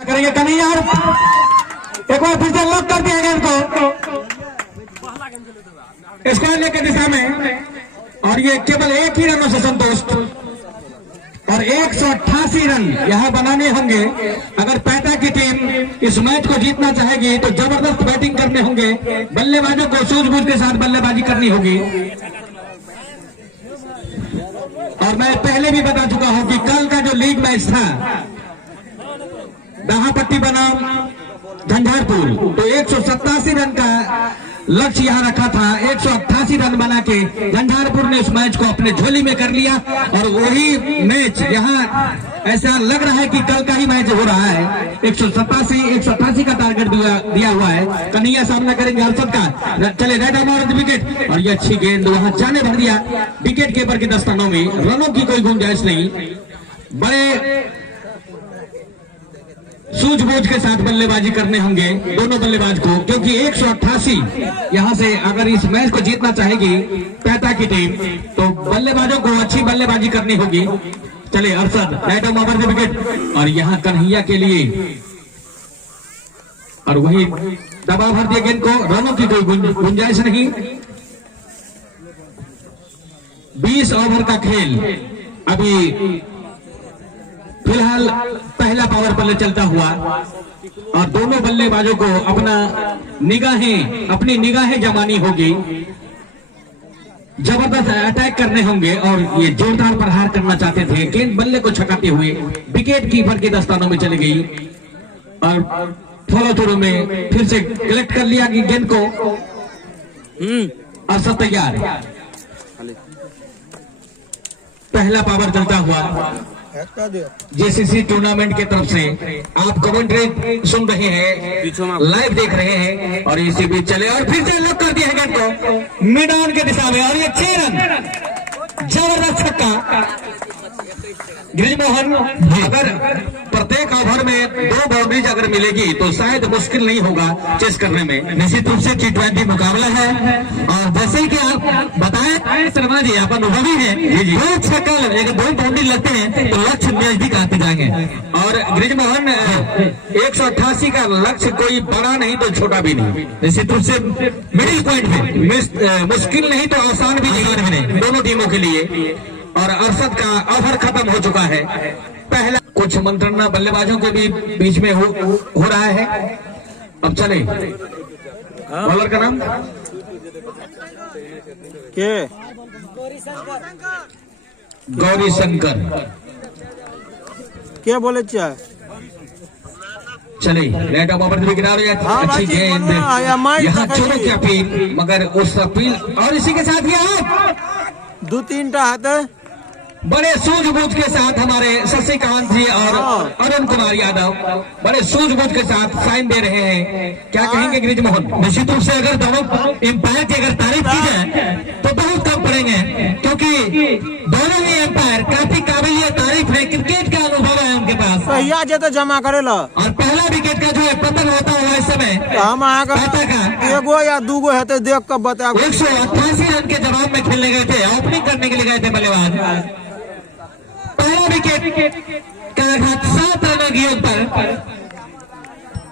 करेंगे कन्हैया और एक बार फिर से लॉक कर दिया गेंद को स्क्वायर के दिशा में और ये केवल एक ही रनों से संतोष और 188 रन यहां बनाने होंगे। अगर पैटा की टीम इस मैच को जीतना चाहेगी तो जबरदस्त बैटिंग करने होंगे, बल्लेबाजों को सूझबूझ के साथ बल्लेबाजी करनी होगी। और मैं पहले भी बता चुका हूं कि कल का जो लीग मैच था दाहापट्टी बनाम झंझारपुर, तो 187 रन का लक्ष्य यहां रखा था। 188 रन बना के झंझारपुर ने उस मैच को अपने झोली में कर लिया और वही मैच यहां ऐसा लग रहा है कि कल का ही मैच हो रहा है। 188 का टारगेट दिया हुआ है। कन्हैया सामना करेंगे अरशद का, चले राइट आर्म और विकेट और ये अच्छी गेंद वहां जाने भर दिया विकेट कीपर के दस्तानों में। रनों की कोई गुंजाइश नहीं, बड़े सूझबूझ के साथ बल्लेबाजी करने होंगे दोनों बल्लेबाज को, क्योंकि 188 यहां से अगर इस मैच को जीतना चाहेगी पैटा की टीम तो बल्लेबाजों को अच्छी बल्लेबाजी करनी होगी। चले Arshad right arm over the wicket और यहां कन्हैया के लिए और वही दबाव भर दिया गेंद को। रनों की कोई गुंजाइश नहीं। 20 ओवर का खेल अभी फिलहाल पहला पावर प्ले चलता हुआ और दोनों बल्लेबाजों को अपनी निगाहें जमानी होगी, जबरदस्त अटैक करने होंगे और ये जोरदार प्रहार करना चाहते थे। गेंद बल्ले को छकाते हुए विकेट कीपर के दस्तानों में चली गई और फॉलो थ्रू में फिर से कलेक्ट कर लिया कि गेंद को और सब तैयार। पहला पावर चलता हुआ जेसीसी टूर्नामेंट की तरफ से आप कमेंट्री सुन रहे हैं, लाइव देख रहे हैं और इसी बीच चले और फिर से लॉक कर दिया है गेंद को मिड ऑन के दिशा में और ये 6 रन जबरदस्त छक्का। गिरिजमोहन, अगर प्रत्येक ओवर में 2 बाउंड्रीज अगर मिलेगी तो शायद मुश्किल नहीं होगा चेस करने में। निश्चित रूप से T20 मुकाबला है और जैसे कि आप बताएं शर्मा जी, आप अनुभवी हैं, दो छक्का अगर 2 बाउंड्री लगते हैं तो लक्ष्य नजदीक आते जाएंगे। और गिरिजमोहन 188 का लक्ष्य कोई बड़ा नहीं तो छोटा भी नहीं, निश्चित रूप से मिडिल पॉइंट में मुश्किल नहीं तो आसान भी नहीं दोनों टीमों के लिए। और अरशद का ओवर खत्म हो चुका है। पहला कुछ मंत्रणा बल्लेबाजों के भी बीच में हो रहा है। अब चले बॉलर का नाम के गौरी शंकर क्या बोले चाहे चले रेड ऑफ ओवर किनारे अच्छी गेंद यहाँ चोरों की अपील, मगर उस अपील और इसी के साथ ये 2-3 हाथ बड़े सूझबूझ के साथ हमारे शशिकांत जी और अरुण कुमार यादव बड़े सूझबूझ के साथ साइन दे रहे हैं। क्या कहेंगे गिरिजमोहन? निश्चित रूप से अगर दोनों एम्पायर की अगर तारीफ की जाए तो बहुत कम पड़ेंगे, क्योंकि दोनों ही एम्पायर काफी काबिल तारीफ है। क्रिकेट का अनुभव है उनके पास, पहिया जे तो जमा करेला और पहला विकेट का जो है पतन होता हुआ इस समय हम एगो या 2 है तो देख कर बता। 188 रन के जवाब में खेलने गए थे, ओपनिंग करने के लिए गए थे बल्लेबाज। पहला विकेट का आघात 7 रनों की गेंद पर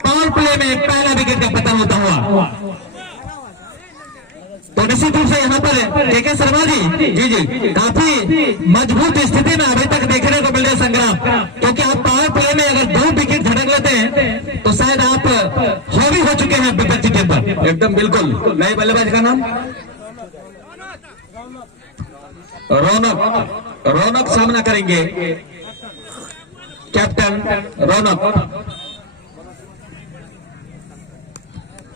पावर प्ले में पहला विकेट का पतन होता हुआ। तो निश्चित रूप से यहाँ पर के शर्मा जी जी काफी मजबूत स्थिति में अभी तक देखने को मिल रहा है संग्राम, क्योंकि आप पावर प्ले में अगर 2 विकेट झटक लेते हैं तो शायद आप हावी हो चुके हैं विपक्षी टीम पर। एकदम बिल्कुल। नए बल्लेबाज का नाम रौनक सामना करेंगे, कैप्टन रौनक।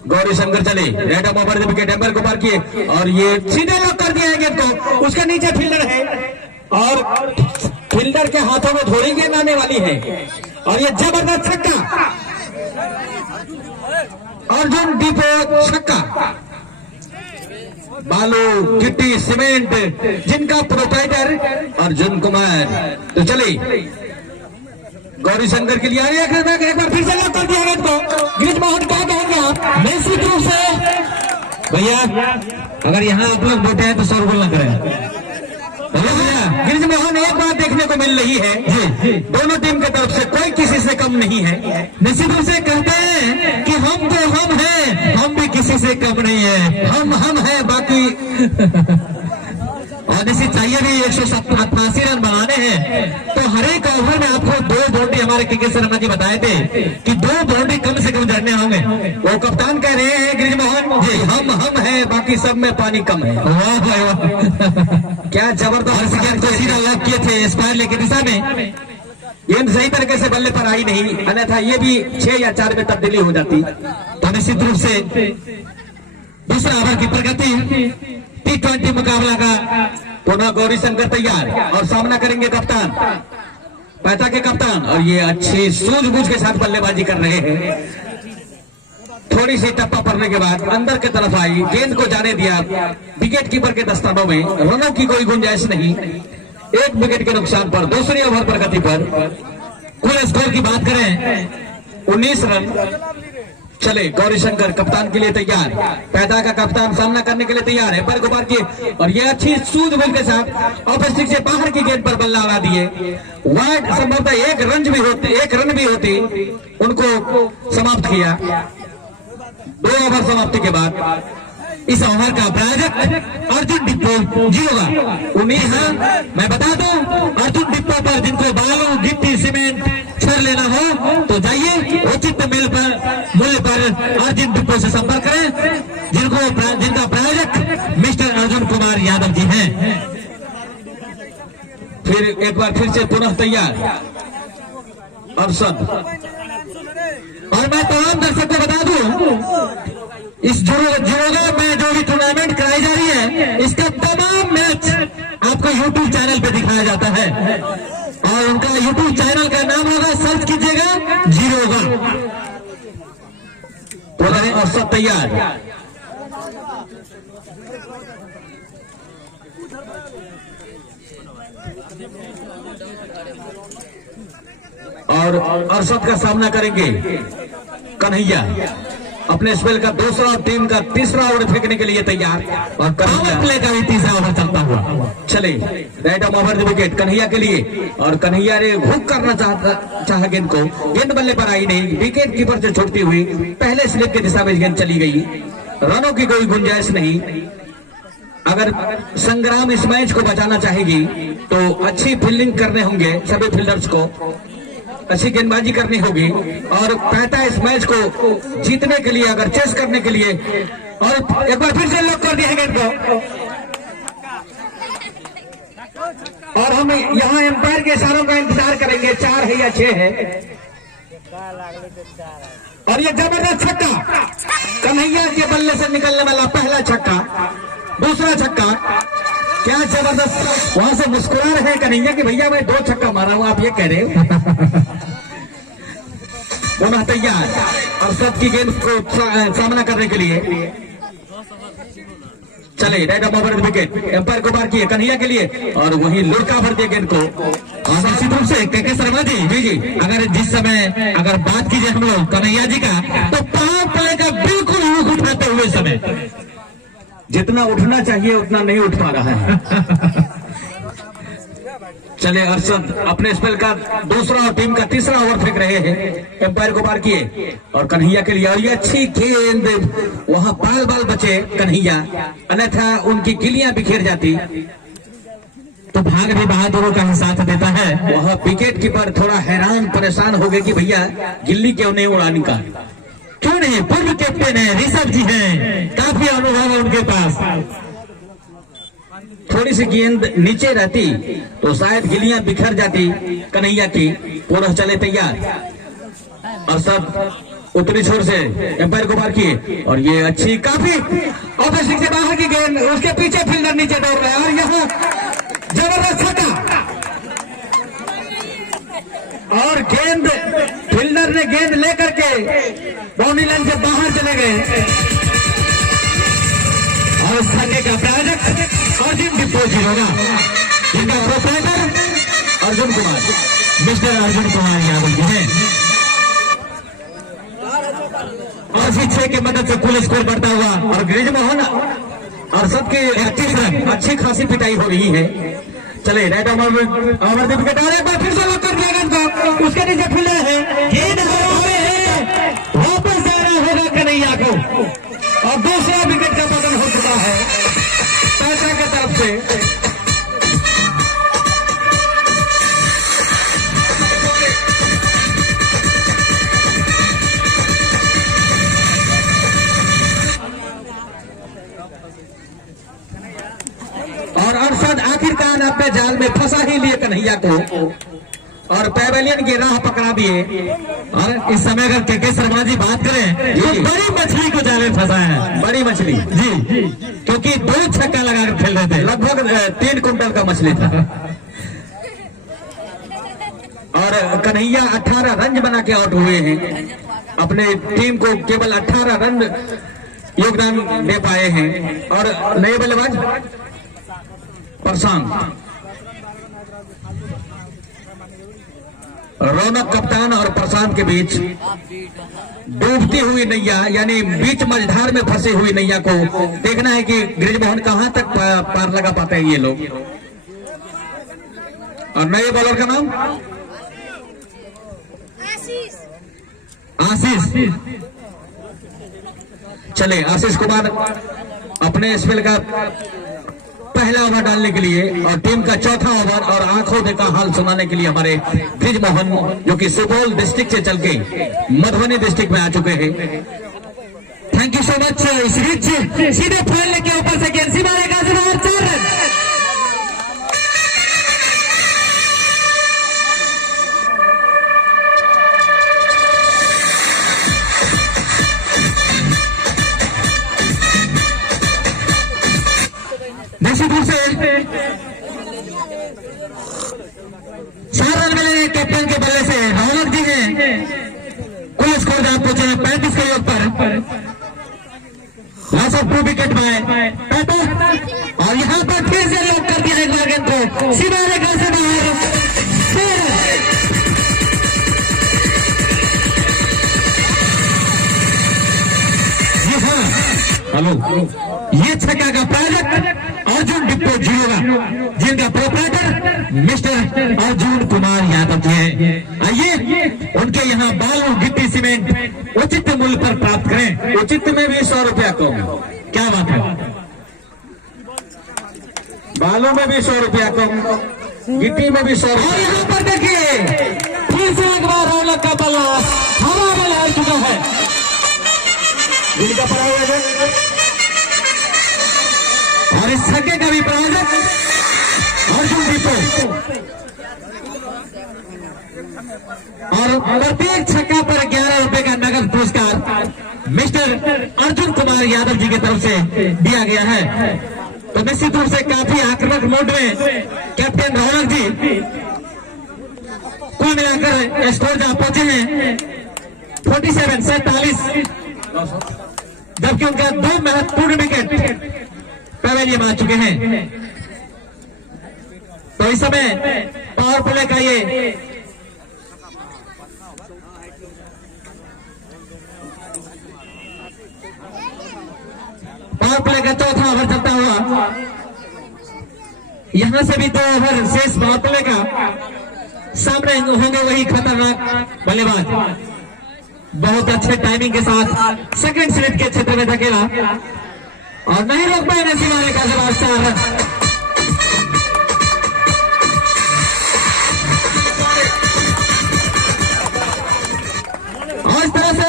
गौरी शंकर चले right of over wicket umpire को पार किए और ये सीधे लॉक कर दिया है गेंद को। उसके नीचे फील्डर है और फील्डर के हाथों में थोड़ी गेंद आने वाली है और ये जबरदस्त छक्का। अर्जुन डिपो छक्का। बालू गिट्टी सीमेंट जिनका प्रोप्राइटर अर्जुन कुमार। तो चले गौरी शंकर के लिए एक बार फिर से लॉक कर दिया गेंद को। गिरिजमोहन क्या कहेंगे आप? निश्चित रूप से भैया अगर यहाँ आप लोग बैठे हैं तो 100 रुपये ना करें भैया। गिरिजमोहन एक बात देखने को मिल रही है, दोनों टीम की तरफ से कोई किसी से कम नहीं है। निश्चित रूप से कहते हैं कि हम तो हम हैं, हम भी किसी से कम नहीं है, हम हैं बाकी। और निश्चित चाहिए भी 188 रन बनाने हैं, तो हर एक ओवर में आपको 2 बाउंड्री, हमारे के शर्मा जी बताए थे कि 2 बाउंड्री कम से कम जड़ने होंगे। वो कप्तान कह रहे हैं गिरिजमोहन, हम हैं बाकी सब में पानी कम है। वाह वाह, क्या जबरदस्त लॉक किए थे स्क्वायर लेके दिशा में, गेंद सही तरीके से बल्ले पर आई नहीं, अन्यथा ये भी 6 या 4 में तब्दीली हो जाती। तो निश्चित रूप से दूसरा ओवर की प्रगति T20 मुकाबला का पुनः गौरी शंकर तैयार और सामना करेंगे कप्तान, पैता के कप्तान, और ये अच्छी सूझबूझ के साथ बल्लेबाजी कर रहे हैं। थोड़ी सी टप्पा पड़ने के बाद अंदर की तरफ आई, गेंद को जाने दिया, विकेट कीपर के दस्तानों में रनों की कोई गुंजाइश नहीं। 1 विकेट के नुकसान पर दूसरी ओवर प्रगति पर कुल स्कोर की बात करें 19 रन। चले गौरी शंकर कप्तान के लिए तैयार, पैदा का कप्तान सामना करने के लिए तैयार है, पर गुबार की, और ये अच्छी सूझबूझ के साथ ऑफ स्टिक से बाहर की गेंद पर बल्ला उड़ा दिए। वाइड संभवतः 1 रन भी होती उनको समाप्त किया। 2 ओवर समाप्ति के बाद इस ओवर का प्रायोजक अर्जुन डिपो जी होगा। 19 मैं बता दूं, अर्जुन डिपो पर जिनको बालू गिट्टी सीमेंट छोड़ लेना हो तो जाइए उचित मूल्य पर अर्जुन डिपो से संपर्क करें, जिनका प्रायोजक मिस्टर अर्जुन कुमार यादव जी हैं। फिर एक बार फिर से पुनः तैयार अरशद, और मैं तमाम दर्शकों को बता दूं, इस जुड़ोगा में जो भी टूर्नामेंट कराई जा रही है, इसका तमाम मैच आपको YouTube चैनल पे दिखाया जाता है, और उनका YouTube चैनल का नाम होगा, सर्च कीजिएगा जीरोगा। और सब तैयार, और अरशद का सामना करेंगे कन्हैया, अपने स्पेल का दूसरा और टीम का तीसरा ओवर फेंकने के लिए तैयार, और पावर प्ले का भी तीसरा ओवर चलता हुआ। चले right of over the wicket Kanhaiya के लिए, और कन्हैया ने हुक करना चाहा गेंद को, गेंद बल्ले पर आई नहीं, विकेट कीपर से छूटती हुई पहले स्लिप की दिशा में गेंद चली गई। रनों की कोई गुंजाइश नहीं। अगर संग्राम इस मैच को बचाना चाहेगी तो अच्छी फील्डिंग करने होंगे सभी फील्डर्स को, अच्छी गेंदबाजी करनी होगी, और पैता इस मैच को जीतने के लिए, अगर चेस करने के लिए, और एक बार फिर से लॉक कर दिया है गेंद को, और हम यहाँ एम्पायर के इशारों का इंतजार करेंगे, 4 है या 6 है, और ये जबरदस्त छक्का, कन्हैया के बल्ले से निकलने वाला पहला छक्का, दूसरा छक्का, क्या जबरदस्त। वहां से मुस्कुरा रहे हैं कन्हैया कि भैया मैं 2 छक्का मारा हूं, आप ये कह रहे हो। पुनः तैयार और सबकी गेंद को सामना करने के लिए चले right of over wicket, umpire को बार किए कन्हैया के लिए, और वही लुढ़का भर दिया गेंद को। निश्चित रूप से के शर्मा जी, अगर जिस समय अगर बात कीजिए हम लोग कन्हैया जी का, तो पावर प्ले का बिल्कुल रुख उठाते हुए समय जितना उठना चाहिए उतना नहीं उठ पा रहा है। चले अरशद अपने स्पेल का दूसरा और टीम का तीसरा ओवर फेंक रहे हैं, एम्पायर को पार किए, और कन्हैया के लिए, और ये अच्छी गेंद, वहां बाल बचे कन्हैया, अन्यथा उनकी गिल्लियां बिखेर जाती। तो भाग भी बहादुरों का ही साथ देता है। वहां विकेट कीपर थोड़ा हैरान परेशान हो गए कि भैया गिल्ली क्यों नहीं उड़ाने का, क्यों नहीं, पूर्व कैप्टन है ऋषभ जी हैं, काफी अनुभव है उनके पास। थोड़ी सी गेंद नीचे रहती तो शायद गिलियां बिखर जाती कन्हैया की। पुनः चले तैयार, और सब उतनी छोर से एम्पायर को पार किए, और ये अच्छी काफी ऑफिसिंग से बाहर की गेंद, उसके पीछे फील्डर नीचे दौड़ रहा है, और यहाँ जबरदस्त छक्का, और गेंद फील्डर ने गेंद लेकर के बाउंड्री लाइन से बाहर चले गए, और इस छक्के का प्रायोजक अर्जुन डिपो जी होगा, जिनका प्रोप्राइटर अर्जुन कुमार, मिस्टर अर्जुन कुमार यादव जी हैं। और इसी 6 की मदद से कुल स्कोर बढ़ता हुआ, और गिरिजमोहन और सबके 31 रन, अच्छी खासी पिटाई हो रही है। चले राइट ओवर विकेट और एक बार फिर से लॉक कर दिया गेंद उसके नीचे खुले हैं गेंद वापस जाना होगा कन्हैया को और दूसरा विकेट का पतन हो चुका है पैसा की तरफ से। और अरशद आखिरकार अपने जाल में फंसा ही लिए कन्हैया को और पैवेलियन की राह पकड़ा दिए। और इस समय अगर के शर्मा जी बात करें तो बड़ी मछली को जाल में फंसा है, बड़ी मछली जी, क्योंकि 2 छक्का लगाकर खेल रहे थे, लगभग 3 कुंटल का मछली था। और कन्हैया 18 रन बना के आउट हुए हैं, अपने टीम को केवल 18 रन योगदान दे पाए हैं। और नए बल्लेबाज प्रशांत, रौनक कप्तान और प्रशांत के बीच डूबती हुई नैया यानी बीच मझधार में फंसी हुई नैया को देखना है कि ब्रिजमोहन कहां तक पार लगा पाते हैं ये लोग। और नए बॉलर का नाम आशीष। चले आशीष कुमार अपने स्पेल का पहला ओवर डालने के लिए और टीम का चौथा ओवर और आंखों देखा हाल सुनाने के लिए हमारे ब्रिजमोहन जो कि सुपौल डिस्ट्रिक्ट से चल के मधुबनी डिस्ट्रिक्ट में आ चुके हैं। थैंक यू सो मच श्रीज जी, सीधे फील्ड के ऊपर से गेंद सीमा रेखा से बाहर 4 रन। निश्चित से 4 रन मिले कैप्टन के बल्ले से रौनक जी हैं। कुल स्कोर जहां पहुंचे हैं 35 के योग पर, लॉस ऑफ 2 विकेट बाय 35। और यहां पर फिर से लॉक कर दिया एक बार गेंद को सीमा रेखा से बाहर 6 रन। जी हाँ, हेलो, ये छक्का का प्रायोजक अर्जुन डिप्पो जीरोगा, जिनका प्रोपराइटर मिस्टर अर्जुन कुमार यादव जी हैं। आइए उनके यहाँ बालू गिट्टी सीमेंट उचित मूल्य पर प्राप्त करें। उचित में भी 100 रुपया कम, क्या बात है, बालों में भी 100 रुपया कम, गिट्टी में भी 100 रुपया। और यहाँ पर देखिए फिर से एक बार रौनक का बल्ला हवा में लहर चुका है, जिनका प्रायोजक और इस छक्के का भी प्रायोजक अर्जुन डिप्पो। और प्रत्येक छक्का पर 11 रुपए का नगद पुरस्कार मिस्टर अर्जुन कुमार यादव जी की तरफ से दिया गया है। तो निश्चित रूप से काफी आक्रामक मोड में कैप्टन रौनक जी कुल मिलाकर स्कोर जहां पहुंचे हैं 47, जबकि उनका 2 महत्वपूर्ण विकेट पैवेलियन आ चुके हैं। तो इस समय पावर प्ले का ये पावर प्ले का चौथा ओवर चलता हुआ, यहां से भी 2 ओवर शेष पावर प्ले का, सामने होंगे वही खतरनाक बल्लेबाज, बहुत अच्छे टाइमिंग के साथ सेकंड स्लिप के क्षेत्र में धकेला और नहीं रोक पाए नसीमा रेखा से बाहर 4 रन। और इस तरह से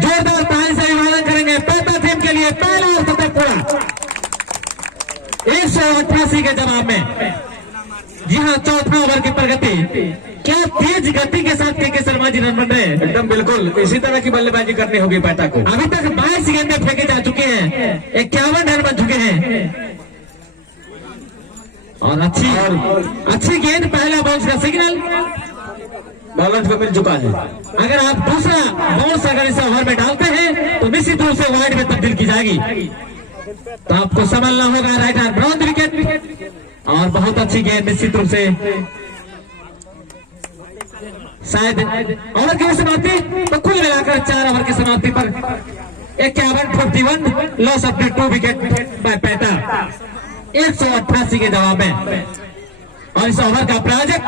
जोरदार ताली से अभिवादन करेंगे पैता टीम के लिए पहला और शतक पूरा 188 के जवाब में। जी हाँ, चौथा ओवर की प्रगति, क्या तेज गति के साथ के शर्मा जी रन बन रहे हैं। एकदम बिल्कुल इसी तरह की बल्लेबाजी करनी होगी पैता को। अभी तक 22 गेंदें फेंके जा चुके हैं, 51 रन बन चुके हैं और अच्छी गेंद, पहला बाउंस का सिग्नल बॉलर को मिल चुका है। अगर आप दूसरा बाउंस अगर इस ओवर में डालते हैं तो निश्चित रूप से वाइड में तब्दील की जाएगी, तो आपको संभलना होगा। राइट हैंड ब्राउन विकेट और बहुत अच्छी गेंद, निश्चित रूप से शायद ओवर की समाप्ति, तो कुल मिलाकर 4 ओवर की समाप्ति पर 51-41 लॉस ऑफ 2 विकेट बाय पैता 188 के जवाब में। और इस ओवर का प्रायोजक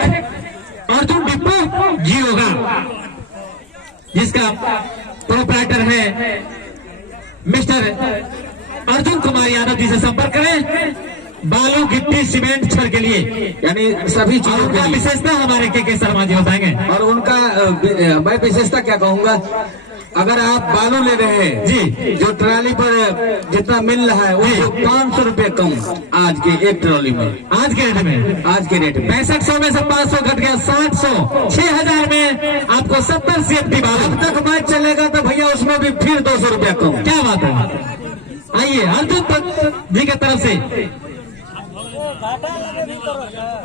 अर्जुन डिप्पू जी होगा, जिसका प्रोप्राइटर है मिस्टर अर्जुन कुमार यादव जी से संपर्क करें। बालू गिट्टी सीमेंट छड़ के लिए यानी सभी चीजों उनका की विशेषता हमारे के शर्मा जी बताएंगे। और उनका मैं विशेषता क्या कहूंगा, अगर आप बालू ले रहे हैं जी, जो ट्राली पर जितना मिल रहा है वो 500 रुपए कम आज के एक ट्रॉली में, आज के रेट में, आज के रेट में 6500 में से 500 घट गया, 700, 6000 में आपको 70 CFT बालू। अब तक मैच चलेगा तो भैया उसमें भी फिर 200 रुपया कम। क्या बात है। आइए अर्जुन जी की तरफ से,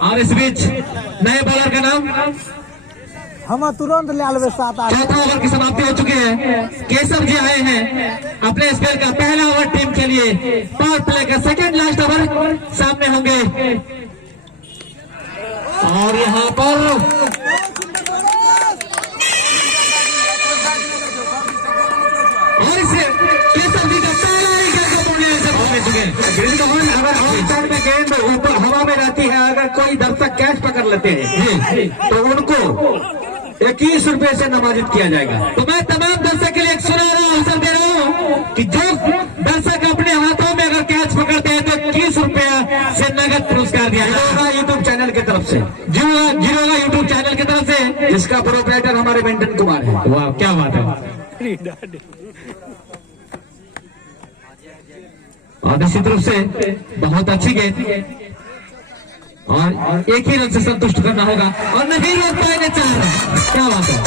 और इस बीच नए बॉलर का नाम, हम तुरंत ले आलवे 7-8। चौथा ओवर की समाप्ति हो चुकी है। केशव जी आए हैं अपने स्पेल का पहला ओवर टीम के लिए, पावर प्ले का सेकंड लास्ट ओवर सामने होंगे। और यहाँ पर और इसे केशव जी का पहला अगर ऑन साइड में गेंद ऊपर हवा में रहती है, अगर कोई दर्शक कैच पकड़ लेते हैं तो उनको 21 रुपए से नवाजित किया जाएगा। तो मैं तमाम दर्शक के लिए एक सुनहरा अवसर दे रहा हूँ कि जो दर्शक अपने हाथों में अगर कैच पकड़ते हैं तो 21 रुपया से नगद पुरस्कार दिया जाएगा यूट्यूब चैनल की तरफ से, जीरोगा यूट्यूब चैनल की तरफ से, जिसका प्रोप्राइटर हमारे मेंटन कुमार है। वाह क्या बात है। और निश्चित रूप से बहुत अच्छी गेंद, और एक ही रन से संतुष्ट करना होगा, और नहीं रोक पाएंगे 4 रन। क्या बात है।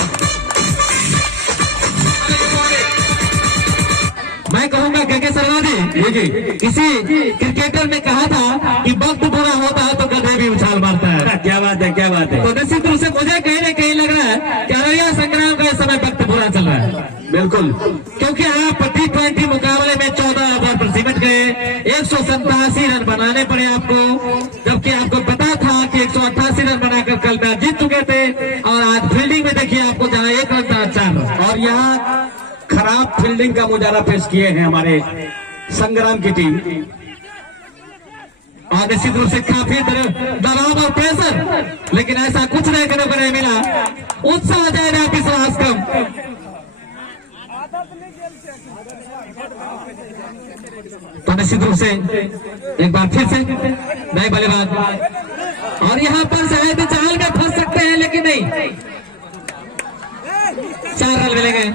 मैं कहूंगा के शर्मा जी, किसी क्रिकेटर ने कहा था कि वक्त बुरा होता है तो गधे भी उछाल मारता है। क्या बात है, क्या बात है। तो निश्चित रूप से मुझे कहीं न कहीं लग रहा है कि अररिया संग्राम का इस समय वक्त बुरा चल रहा है। बिल्कुल, क्योंकि आप T20 मुकाबले में 14 ओवर पर सिमट गए, 187 रन बनाने पड़े आपको, जबकि आपको पता था कि 188 रन बनाकर कल मैच जीत चुके थे। और आज फील्डिंग में देखिए आपको जहां 1 रन था 4 रन, और यहाँ खराब फील्डिंग का मुजाहरा पेश किए हैं हमारे संग्राम की टीम। और निश्चित रूप से काफी दबाव और प्रेशर, लेकिन ऐसा कुछ नहीं करने को नहीं मिला। उत्साह जाएगा विश्वास कम। तो निश्चित रूप से एक बार फिर से नए बल्लेबाज, और यहाँ पर शायद चाल में फंस सकते हैं, लेकिन नहीं, 4 रन मिलेंगे।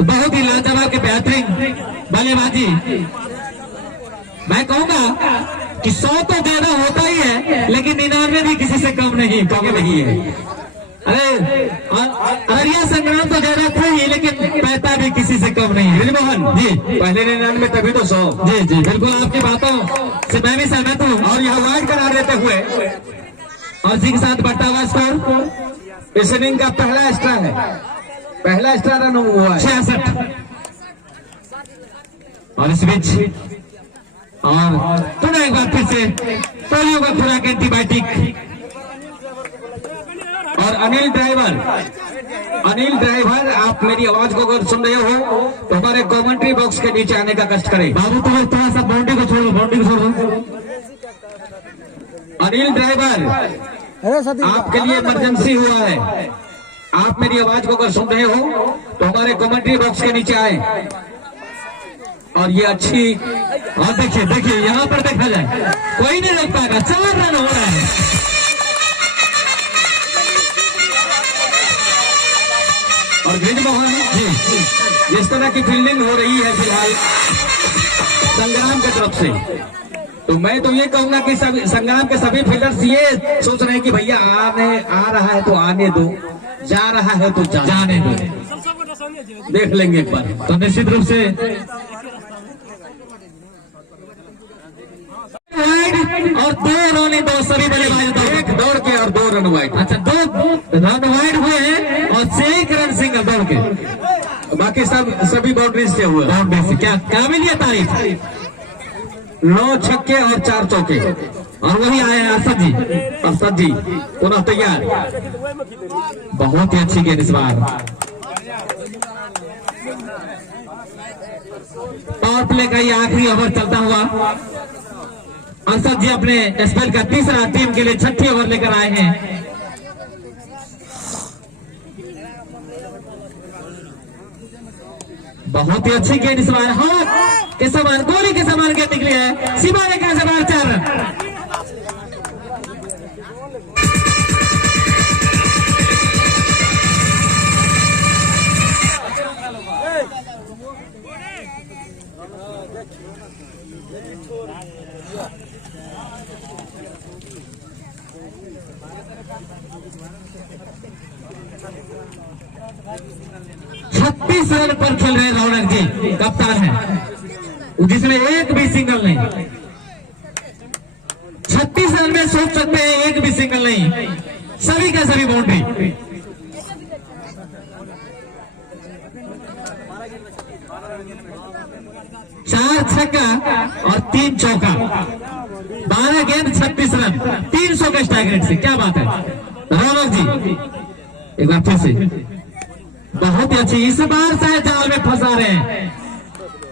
बहुत ही लाजवाब के बेहतरीन बल्लेबाजी। मैं कहूंगा कि 100 तो ज्यादा होता ही है, लेकिन 99 भी किसी से कम नहीं है। अरे अररिया संग्राम तो ज्यादा था ही, लेकिन पैसा भी किसी से कम नहीं है। मोहन जी, पहले 99 तभी तो 100। जी जी बिल्कुल, आपकी बातों से मैं भी सहमत हूँ। और यहाँ वाइड करार देते हुए और इसी के साथ बढ़ता हुआ स्कोर, इस इनिंग का पहला एक्स्ट्रा है, पहला एक्स्ट्रा रन हुआ है 66। और इस बीच और पुनः एक बार फिर से पोलियो का खुराक एंटीबायोटिक। और अनिल ड्राइवर, आप मेरी आवाज को अगर सुन रहे हो तो हमारे कमेंट्री बॉक्स के नीचे आने का कष्ट करें। बाबू तुम्हें थोड़ा सा बाउंड्री को छोड़ो। अनिल ड्राइवर, आपके लिए इमरजेंसी हुआ है, आप मेरी आवाज को अगर सुन रहे हो तो हमारे कमेंट्री बॉक्स के नीचे आए। और ये अच्छी, और देखिए यहाँ पर देखा जाए कोई नहीं रोक पाएगा, 4 रन हो रहा है। और ब्रिजमोहन जी, जिस तरह की फील्डिंग हो रही है फिलहाल संग्राम की तरफ से, तो मैं तो ये कहूंगा कि संग्राम के सभी फील्डर्स ये सोच रहे हैं कि भैया आ रहा है तो आने दो, जा रहा है तो जाने दो, देख लेंगे एक बार। तो निश्चित रूप से और 2 रन, 2 सभी बल्लेबाज, 1 दौड़ के और 2 रन वाइड। अच्छा, 2 रन वाइड हुए हैं और 6 रन सिंगल दौड़ के, बाकी सभी बाउंड्रीज से हुए। बाउंड्री से क्या काबिलियत तारीफ, 9 छक्के और 4 चौके। और वही आए हैं अरशद जी पुनः तैयार। बहुत ही अच्छी गेंद इस बार। पावर प्ले का ये आखिरी ओवर चलता हुआ अर्षद जी अपने स्पेल का तीसरा टीम के लिए छठी ओवर लेकर आए हैं। बहुत ही अच्छी गेंद इस बार हाथ के समान गोली के समान गेंद निकली है। सिवाने का जवाब 4 रन। छत्तीस रन पर खेल रहे रौनक जी कप्तान है, जिसमें एक भी सिंगल नहीं। 36 रन में सोच सकते हैं एक भी सिंगल नहीं, सभी का सभी बाउंड्री। चार छक्का और 3 चौका, 12 गेंद 36 रन, 300 के स्ट्राइक रेट से। क्या बात है रौनक जी, एक बार फिर से बहुत ही अच्छी। इस बार शायद जाल में फंसा रहे हैं,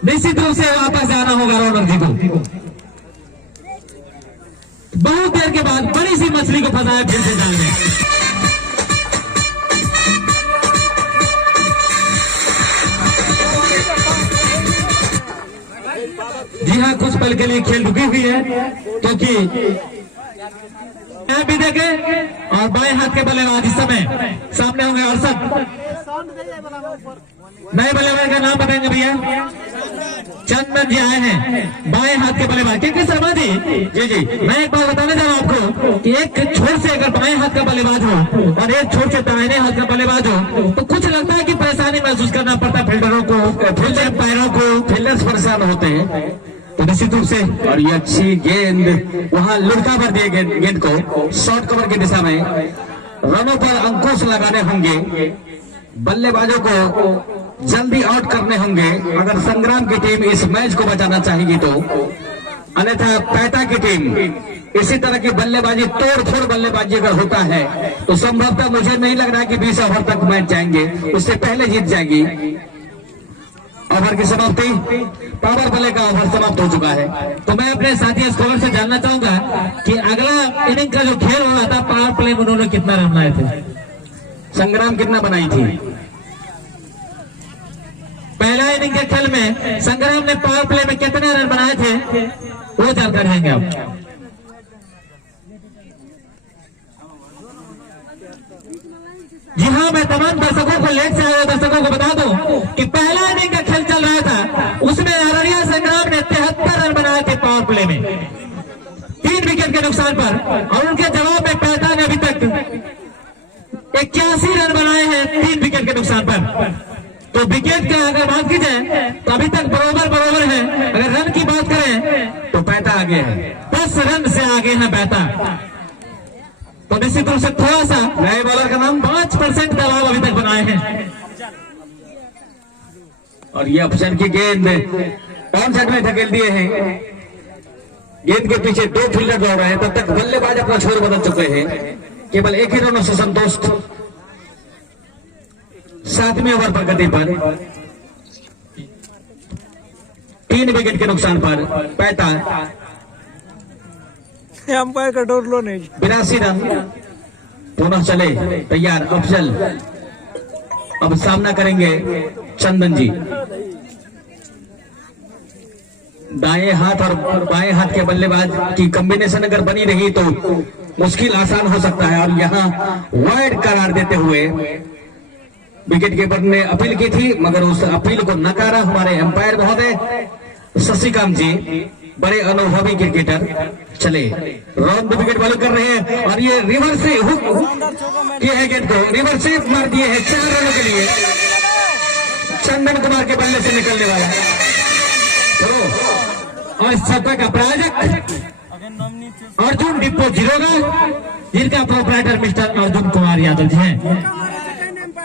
निश्चित रूप से वापस जाना होगा रौनक जी को। बहुत देर के बाद बड़ी सी मछली को फंसाया फिर से जाल में। जी हाँ, कुछ पल के लिए खेल रुकी हुई है क्योंकि भी देखे और बाएं हाथ के बल्लेबाज इस समय सामने होंगे अर्षद। नए बल्लेबाज का नाम बताएंगे भैया, चंदन जी आए हैं बाएं हाथ के बल्लेबाज। क्योंकि शर्मा जी जी मैं एक बात बताने जा रहा हूं आपको कि एक छोर से अगर बाएं हाथ का बल्लेबाज हो और एक छोर से दाहिने हाथ का बल्लेबाज हो तो कुछ लगता है कि परेशानी महसूस करना पड़ता है फील्डरों को, फील्ड एम्पायरों को। फील्डर्स परेशान होते हैं तो निश्चित रूप से। और ये अच्छी गेंद वहां लुढ़का भर दिए गेंद को शॉर्ट कवर की दिशा में। रनों पर अंकुश लगाने होंगे, बल्लेबाजों को जल्दी आउट करने होंगे अगर संग्राम की टीम इस मैच को बचाना चाहेगी तो। अन्यथा पैता की टीम इसी तरह की बल्लेबाजी, तोड़ फोड़ बल्लेबाजी अगर होता है तो संभवतः मुझे नहीं लग रहा कि 20 ओवर तक मैच जाएंगे, उससे पहले जीत जाएगी। ओवर की समाप्ति, पावर प्ले का ओवर समाप्त हो चुका है। तो मैं अपने साथी स्कोर से जानना चाहूंगा कि अगला इनिंग का जो खेल हो रहा था पावर प्ले में उन्होंने कितना रन बनाए थे, संग्राम कितना बनाई थी? पहला इनिंग के खेल में संग्राम ने पावर प्ले में कितने रन बनाए थे वो जानकारी देंगे आप। जी हाँ, मैं तमाम दर्शकों को लेट से आए दर्शकों को बता दूं कि पहला इनिंग का खेल चल रहा था, उसमें अररिया संग्राम ने 73 रन बनाए थे पावर प्ले में 3 विकेट के नुकसान पर। और उनके जवाब में पैता ने अभी तक 81 रन बनाए हैं 3 विकेट के नुकसान पर। तो विकेट का अगर बात की जाए तो अभी तक बराबर है। अगर रन की बात करें तो पैता आगे है, 10 रन से आगे है पैता। तो निश्चित रूप से थोड़ा सा नए बॉलर का नाम 5% दबाव अभी तक बनाए हैं। और ये ऑप्शन की गेंद ऑन साइड में धकेल दिए हैं। गेंद के पीछे 2 फील्डर दौड़ रहे हैं, तब तक बल्लेबाज अपना छोर बदल चुके हैं। केवल एक ही रनों से संतुष्ट। 7वें ओवर पर गति पर 3 विकेट के नुकसान पर पैता अंपायर का डोर लो नहीं। 82 रन पुनः चले तैयार अफजल। अब सामना करेंगे चंदन जी। दाएं हाथ और बाएं हाथ के बल्लेबाज की कॉम्बिनेशन अगर बनी रही तो मुश्किल आसान हो सकता है। और यहाँ वाइड करार देते हुए विकेट कीपर ने अपील की थी मगर उस अपील को नकारा हमारे एम्पायर महोदय शशिकांत जी, बड़े अनुभवी क्रिकेटर। चले राउंड विकेट बॉलिंग कर रहे हैं और ये रिवर्स से हुक किए हैं गेंद को, रिवर्स से मार दिए हैं 4 रनों के लिए। चंदन कुमार के बल्ले से निकलने वाला और इस छक्का का प्रायोजक अर्जुन डिपो जिरोगा, जिनका प्रोपराइटर मिस्टर अर्जुन कुमार यादव जी हैं।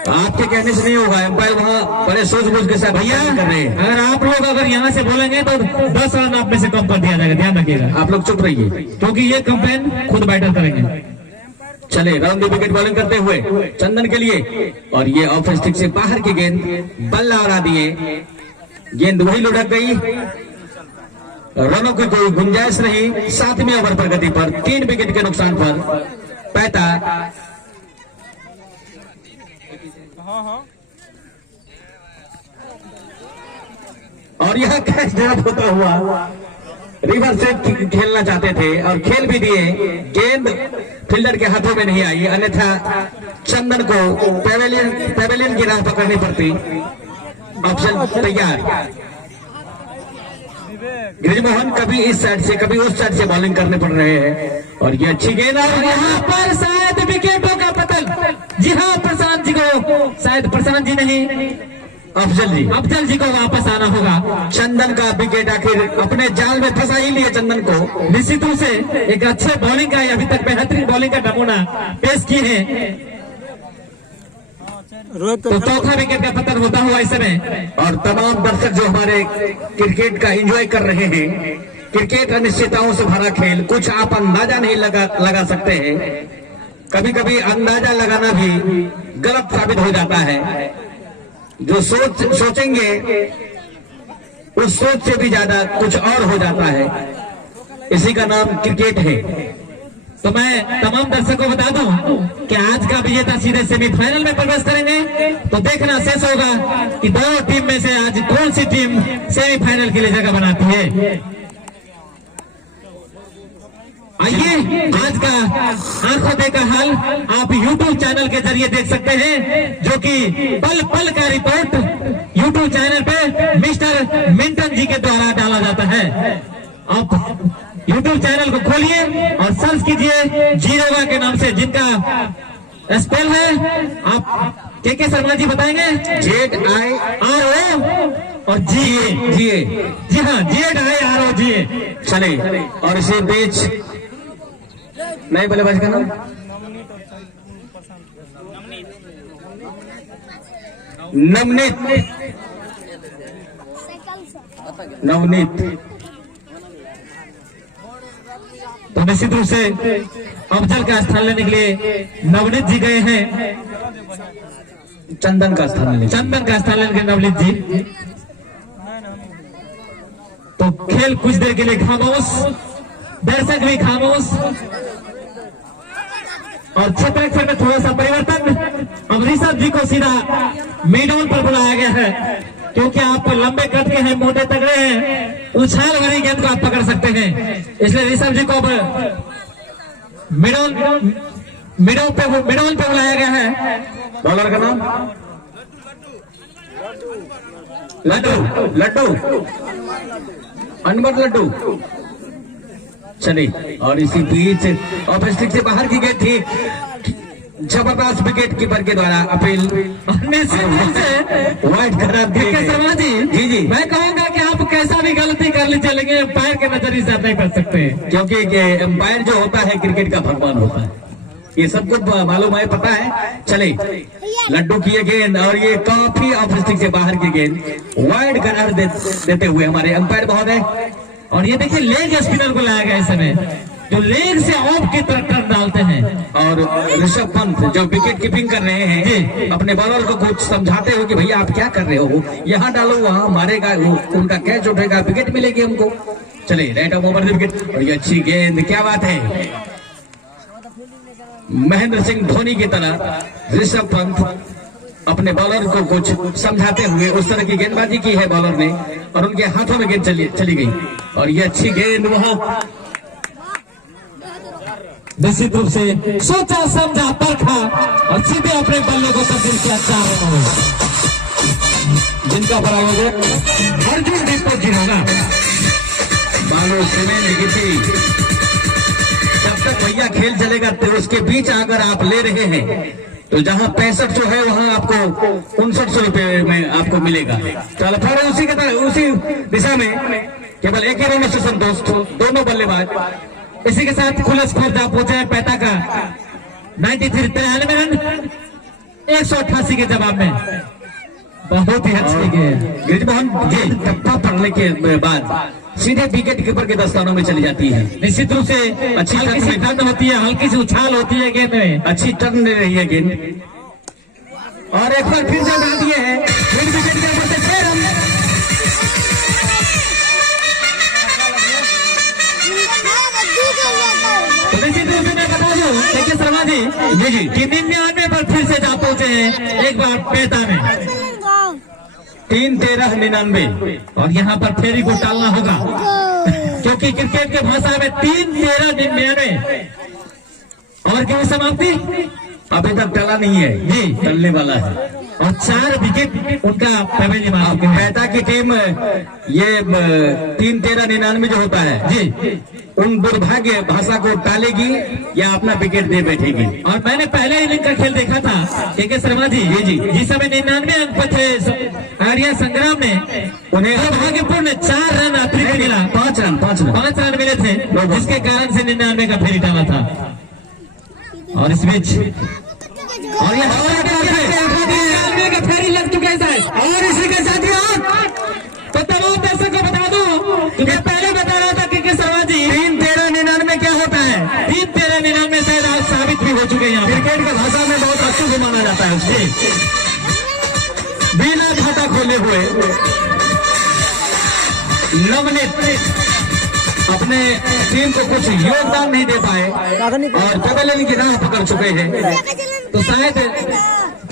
आपके कहने से नहीं होगा, एम्पायर वहाँ बड़े सोच-बूझ के साथ भैया कर रहे हैं। अगर आप लोग अगर यहाँ से बोलेंगे तो 10 रन आप में से कम कर दिया जाएगा, ध्यान रखिएगा। आप लोग चुप रहिए क्योंकि ये कंप्लेन खुद बैटर करेंगे। चले राउंड विकेट बॉलिंग करते हुए चंदन के लिए और ये ऑफ स्टिक से बाहर की गेंद बल्ला उड़ा दिए गेंद वही लुढ़क गई, रनों की कोई गुंजाइश नहीं। 7वें ओवर प्रगति पर 3 विकेट के नुकसान पर पैता और यह कैच ड्रॉप होता हुआ रिवर्स से खेलना चाहते थे और खेल भी दिए, गेंद फील्डर के हाथों में नहीं आई, अन्यथा चंदन को पेवेलियन की राह पकड़नी पड़ती। ऑप्शन तैयार, गिरिजमोहन कभी इस साइड से कभी उस साइड से बॉलिंग करने पड़ रहे हैं और ये अच्छी गेंद और यहाँ पर शायद विकेटों का पतन। जी हाँ, प्रशांत जी को, शायद प्रशांत जी नहीं, अफजल जी को वापस आना होगा। चंदन का विकेट आखिर अपने जाल में फंसा ही लिया चंदन को। निश्चित रूप से एक अच्छे बॉलिंग का, अभी तक बेहतरीन बॉलिंग का नमूना पेश किए हैं। तो चौथा विकेट का पतन होता हुआ इस समय। और तमाम दर्शक जो हमारे क्रिकेट का एंजॉय कर रहे हैं, क्रिकेट अनिश्चितताओं से भरा खेल, कुछ आप अंदाजा नहीं लगा सकते हैं। कभी कभी अंदाजा लगाना भी गलत साबित हो जाता है। जो सोचेंगे उस सोच से भी ज्यादा कुछ और हो जाता है। इसी का नाम क्रिकेट है। तो मैं तमाम दर्शकों को बता दूं कि आज का विजेता सीधे सेमीफाइनल में प्रवेश करेंगे। तो देखना शेष होगा कि दोनों टीम में से आज कौन सी टीम सेमीफाइनल के लिए जगह बनाती है। आइए, आज का आंखों देखा हाल आप YouTube चैनल के जरिए देख सकते हैं, जो कि पल पल का रिपोर्ट YouTube चैनल पे मिस्टर मिंटन जी के द्वारा डाला जाता है। आप YouTube चैनल को खोलिए और सर्च कीजिए जीरेवा के नाम से, जिनका स्पेल है आप के शर्मा जी बताएंगे। ZIRO और GA। जी हाँ, ZIRO GA। चले और इसी बीच नए बल्लेबाज का नाम नवनीत। तो निश्चित रूप से अफजल का स्थान लेने के लिए नवनीत जी गए हैं। चंदन का स्थान लेने के नवनीत जी। तो खेल कुछ देर के लिए खामोश, दर्शक भी खामोश और क्षेत्ररक्षण में थोड़ा सा परिवर्तन। अब ऋषभ जी को सीधा मिडऑन पर बुलाया गया है, क्योंकि आप लंबे कद के हैं, मोटे तगड़े हैं, उछाल वाली गेंद को आप पकड़ सकते हैं। इसलिए ऋषभ जी को अब मिडऑन पे बुलाया गया है। बॉलर का नाम लड्डू अनवर लड्डू। चले और इसी बीच ऑफ स्टिक से बाहर की गई थी, जबरदस्त विकेट कीपर के द्वारा अपील। वाइट खराब शर्मा जी, मैं कहूंगा कि आप कैसा भी गलती कर लीजिए, लेकिन एम्पायर के नजरिए से आप नहीं कर सकते, क्योंकि एम्पायर जो होता है क्रिकेट का भगवान होता है। ये सबको मालूम है, पता है। चले लड्डू की ये गेंद और ये काफी ऑफ स्टिक से बाहर की गेंद वाइड करार देते हुए हमारे एम्पायर बहुत है। और ये देखिए लेग स्पिनर को लाया गया इस समय, जो लेग से ऑफ की तरफ टर्न डालते हैं। और ऋषभ पंत जो विकेट कीपिंग कर रहे हैं, अपने बॉलर को कुछ समझाते हो कि भैया आप क्या कर रहे हो, यहाँ डालो वहाँ मारेगा, उनका कैच उठेगा, विकेट मिलेगी हमको। चले राइट ऑफ ओवर विकेट और ये अच्छी गेंद, क्या बात है। महेंद्र सिंह धोनी की तरह ऋषभ पंत अपने बॉलर को कुछ समझाते हुए उस तरह की गेंदबाजी की है बॉलर ने, और उनके हाथों में गेंद चली गई और ये अच्छी गेंद वहां निश्चित रूप से सोचा समझा परखा और सीधे अपने बल्ले को तब्दील किया 4 रनों में, जिनका बराबर अर्जुन दीपक जी होगा। बालो सीमेंट गिट्टी, जब तक भैया खेल चलेगा तो उसके बीच अगर आप ले रहे हैं तो जहां 6500 है वहां आपको 5900 रुपए में आपको मिलेगा। चलो फिर उसी के तरह उसी दिशा में केवल एक ही रन से संतोष, दोनों बल्लेबाज। इसी के साथ खुला स्कोर जहां पहुंचे है पैता का 93 रन 188 के जवाब में। बहुत ही अच्छी गेंद। गिरिजमोहन गेंद टप्पा पड़ने के बाद सीधे विकेट कीपर के दस्तानों में चली जाती है। निश्चित रूप से अच्छी टर्न होती है, हल्की सी उछाल होती है गेंद में, अच्छी टर्न ले रही है गेंद। और एक बार फिर से उठा दिए हैं, फिर विकेट के ऊपर से 6 रन। तो निश्चित रूप से मैं बता दूं देखिए शर्मा जी जी कि 99 पर फिर से जा पहुंचे हैं एक बार 65 में 3-13-99 और यहाँ पर फेरी को टालना होगा क्योंकि क्रिकेट के भाषा में 3-13-99 और क्या समाप्ति अभी तक टला नहीं है जी टलने वाला है और 4 विकेट उनका पैदा की टीम ये 3-13-99 जो होता है जी उन दुर्भाग्य भाषा को टालेगी या अपना विकेट दे बैठेगी। और मैंने पहले इनिंग का खेल देखा था के शर्मा जी जी जिस समय 99 अंक पर थे आर्या संग्राम ने उन्हें दुर्भाग्यपूर्ण 4 रन अतिरिक्त मिला 5 रन मिले थे जिसके कारण से 99 का फेरी टाला था। और इस बीच और ये का फेरी लग चुका है साहब। और इसी के साथ तो तमाम दर्शकों को बता दूं कि मैं पहले बता रहा था कि शर्मा जी 3-13-99 क्या होता है 3-13-99 शायद आज साबित भी हो चुके हैं यहाँ क्रिकेट की भाषा में बहुत अशुभ माना जाता है उससे बिना खाता खोले हुए नवनीत अपने टीम को कुछ योगदान नहीं दे पाए और पवेलियन की राह पकड़ चुके हैं। तो शायद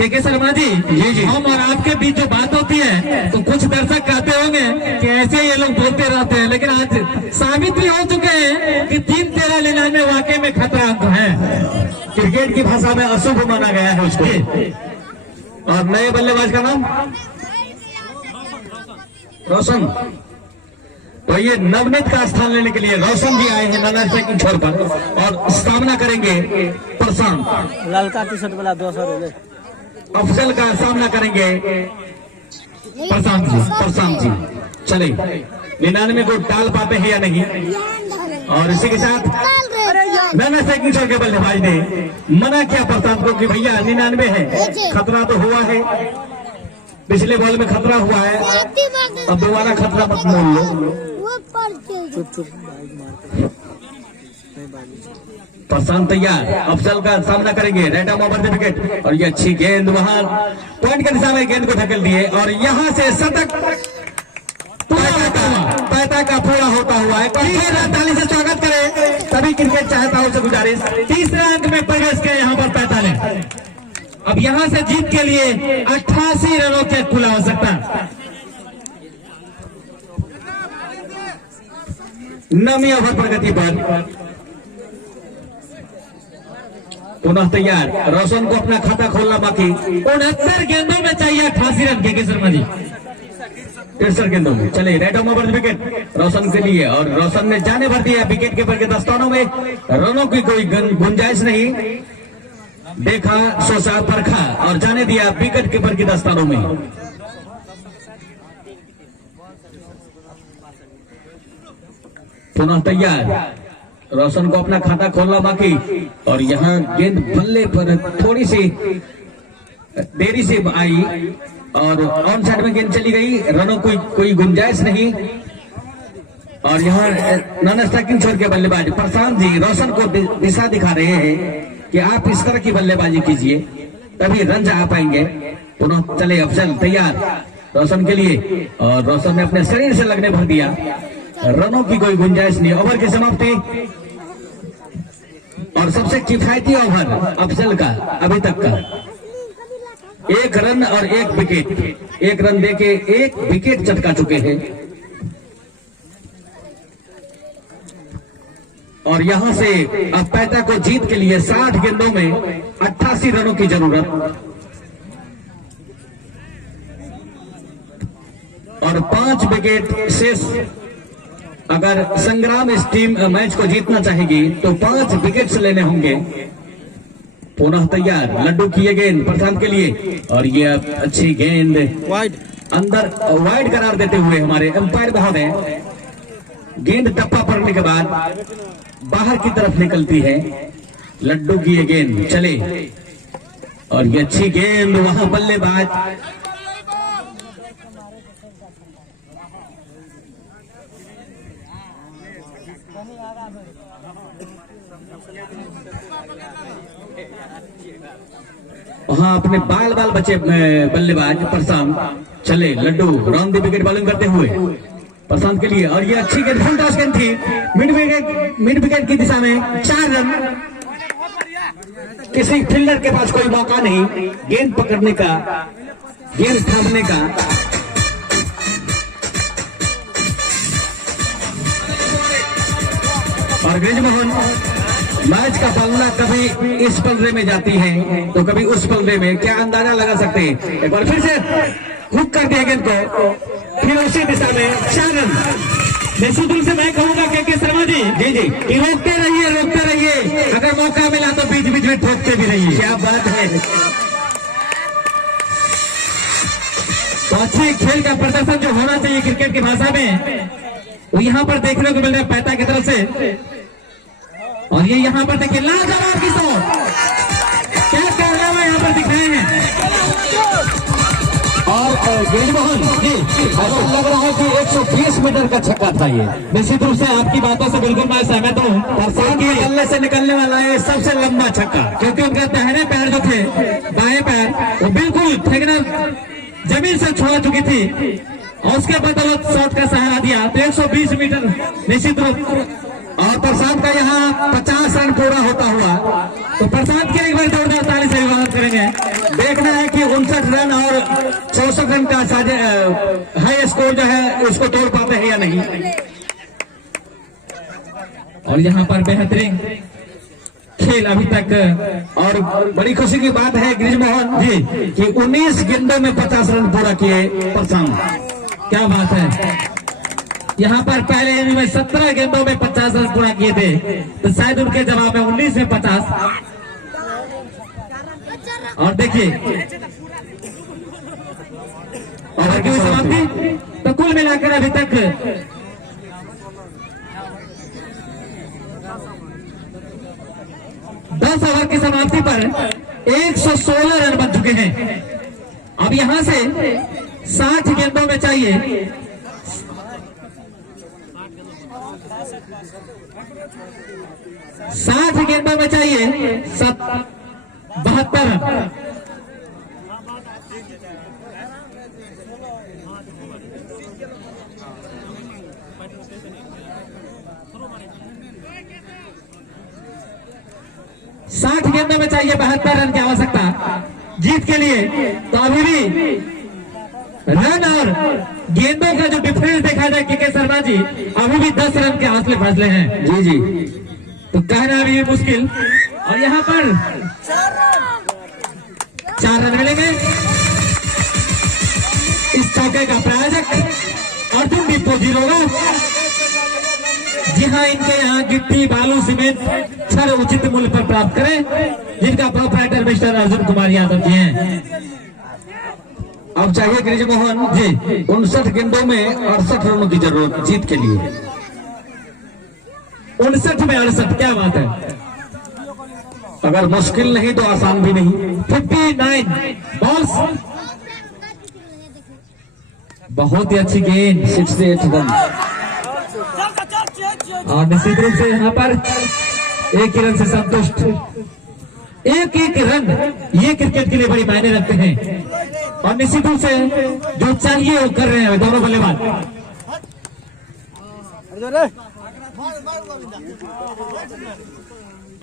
के शर्मा जी जी हम और आपके बीच जो बात होती है तो कुछ दर्शक कहते होंगे कि ऐसे ये लोग बोलते रहते हैं लेकिन आज साबित भी हो चुके हैं कि 3-13-99 वाकई में खतरा अंक है क्रिकेट की भाषा में अशुभ माना गया है उसको। और नए बल्लेबाज का नाम रोशन तो ये नवनीत का स्थान लेने के लिए रोशन भी आए हैं रनर की छोर पर और सामना करेंगे प्रशांत ललका टी शर्ट वाला 200 अफजल का सामना करेंगे प्रशांत जी चले 99 को टाल पाते हैं या नहीं। और इसी के साथ मैंने सेकंड छोर के बल्लेबाज ने मना किया प्रशांत को कि भैया 99 है खतरा तो हुआ है पिछले बॉल में खतरा हुआ है अब दोबारा खतरा मत मोल लो। प्रशांत तैयार अफजल का सामना करेंगे right arm over the wicket और ये अच्छी गेंद वहां पॉइंट के दिशा में गेंद को ढकेल दिए और यहां से शतक पैता का पूरा होता हुआ है। ताली से स्वागत करें सभी क्रिकेट चाहताओं से गुजारिश तीसरे अंक में प्रवेश किया यहाँ पर 45 अब यहां से जीत के लिए 88 रनों की कुल आवश्यकता। 9वीं ओवर प्रगति पर पुनः तैयार रोशन को अपना खाता खोलना बाकी 69 गेंदों में चाहिए 88 रन के शर्मा जी 63 गेंदों में चले राइट आर्म ओवर विकेट रोशन के लिए और रोशन ने जाने भर दिया विकेट कीपर के दस्तानों में रनों की कोई गुंजाइश नहीं देखा सोचा परखा और जाने दिया विकेट कीपर के दस्तानों में। पुनः तैयार रोशन को अपना खाता खोलना बाकी और यहाँ गेंद बल्ले पर थोड़ी सी देरी से आई और ऑन साइड में गेंद चली गई रनों की कोई गुंजाइश नहीं। और यहाँ नॉन स्ट्राइकिंग छोड़ के बल्लेबाज प्रशांत जी रोशन को दिशा दिखा रहे हैं कि आप इस तरह की बल्लेबाजी कीजिए तभी रन आ पाएंगे। पुनः चले अफजल तैयार रोशन के लिए और रोशन ने अपने शरीर से लगने भर दिया रनों की कोई गुंजाइश नहीं। ओवर की समाप्ति और सबसे किफायती ओवर अफजल का अभी तक का 1 रन और 1 विकेट 1 रन देके 1 विकेट चटका चुके हैं। और यहां से अब पैता को जीत के लिए 60 गेंदों में 88 रनों की जरूरत और 5 विकेट शेष। अगर संग्राम इस टीम मैच को जीतना चाहेगी तो 5 विकेट्स लेने होंगे। पुनः तैयार लड्डू की ये गेंद प्रशांत के लिए और ये अच्छी गेंद वाइड अंदर वाइड करार देते हुए हमारे अंपायर बहुत है। गेंद टप्पा पड़ने के बाद बाहर की तरफ निकलती है लड्डू की ये गेंद चले और ये अच्छी गेंद वहां बल्लेबाज वहां अपने बाल बचे बल्लेबाज प्रशांत चले लड्डू राउंड द विकेट बॉलिंग करते हुए प्रशांत के लिए, और ये अच्छी गेंद फुल टॉस गेंद थी मिड विकेट की दिशा में 4 रन। किसी फील्डर के पास कोई मौका नहीं गेंद पकड़ने का, गेंद थामने का। और ब्रिजमोहन मैच का पलड़ा कभी इस पलड़े में जाती है तो कभी उस पलड़े में, क्या अंदाजा लगा सकते हैं। एक बार फिर से हुक कर दिया गेंद को, फिर उसी दिशा में 4 रन। निश्चित से मैं कहूंगा के शर्मा जी जी कि रोकते रहिए, अगर मौका मिला तो बीच बीच में ठोकते भी रहिए। क्या बात है। तो अच्छे खेल का प्रदर्शन जो होना चाहिए क्रिकेट की भाषा में, वो यहाँ पर देखने को मिल रहा है पैता की तरफ से। और ये यहाँ पर देखिए लाजवाब की शॉट, क्या कारनामा यहाँ पर दिख रहे हैं। और ब्रिजमोहन जी ऐसा लग रहा है कि 120 मीटर का छक्का था ये। निश्चित रूप से आपकी बातों से बिल्कुल मैं सहमत हूँ। परसाद की गले से निकलने वाला है सबसे लंबा छक्का, क्योंकि उनका दाहिने पैर जो थे, बाएं पैर, वो बिल्कुल फेंकना जमीन से छुआ चुकी थी और उसके बदौलत शॉट का सहारा दिया। तो 120 मीटर निश्चित रूप। और प्रशांत का यहाँ 50 रन पूरा होता हुआ, तो प्रशांत के एक बार जोरदार ताली से स्वागत करेंगे। देखना है कि 59 रन और 64 रन का हाई स्कोर जो है उसको तोड़ पाते हैं या नहीं। और यहाँ पर बेहतरीन खेल अभी तक। और बड़ी खुशी की बात है ब्रिजमोहन जी कि 19 गेंदों में 50 रन पूरा किए प्रशांत, क्या बात है। यहाँ पर पहले इनिंग में 17 गेंदों में 50 रन पूरा किए थे, तो शायद उनके जवाब में 19 में 50। और देखिए ओवर की समाप्ति, तो कुल मिलाकर अभी तक 10 ओवर की समाप्ति पर 116 रन बन चुके हैं। अब यहां से 60 गेंदों में चाहिए 60 गेंदों में चाहिए 72 रन। साठ गेंदों में चाहिए 72 रन की आवश्यकता जीत के लिए। तो अभी भी रन और गेंदों का जो डिफरेंस देखा जाए के शर्मा जी, अभी भी 10 रन के हासिल फासले हैं। जी जी, तो कहना भी मुश्किल। और यहाँ पर 4 रन मिलेंगे। इस चौके का प्रायोजक अर्जुन डिपो जीरोगा। जी हाँ, इनके यहाँ गिट्टी, बालू, सीमेंट छड़ उचित मूल्य पर प्राप्त करें, जिनका प्रोप्राइटर मिस्टर अर्जुन कुमार यादव जी हैं। अब चाहिए ब्रिजमोहन जी 59 गेंदों में 68 रनों की जरूरत जीत के लिए। 59 में 68, क्या बात है। अगर मुश्किल नहीं तो आसान भी नहीं। 59 बॉल्स, बहुत ही अच्छी गेंद, 68 रन। और निश्चित रूप से यहाँ पर एक ही रन से संतुष्ट। एक एक रन ये क्रिकेट के लिए बड़ी मायने रखते हैं। और निश्चित रूप से जो चाहिए वो कर रहे हैं दोनों बल्लेबाज।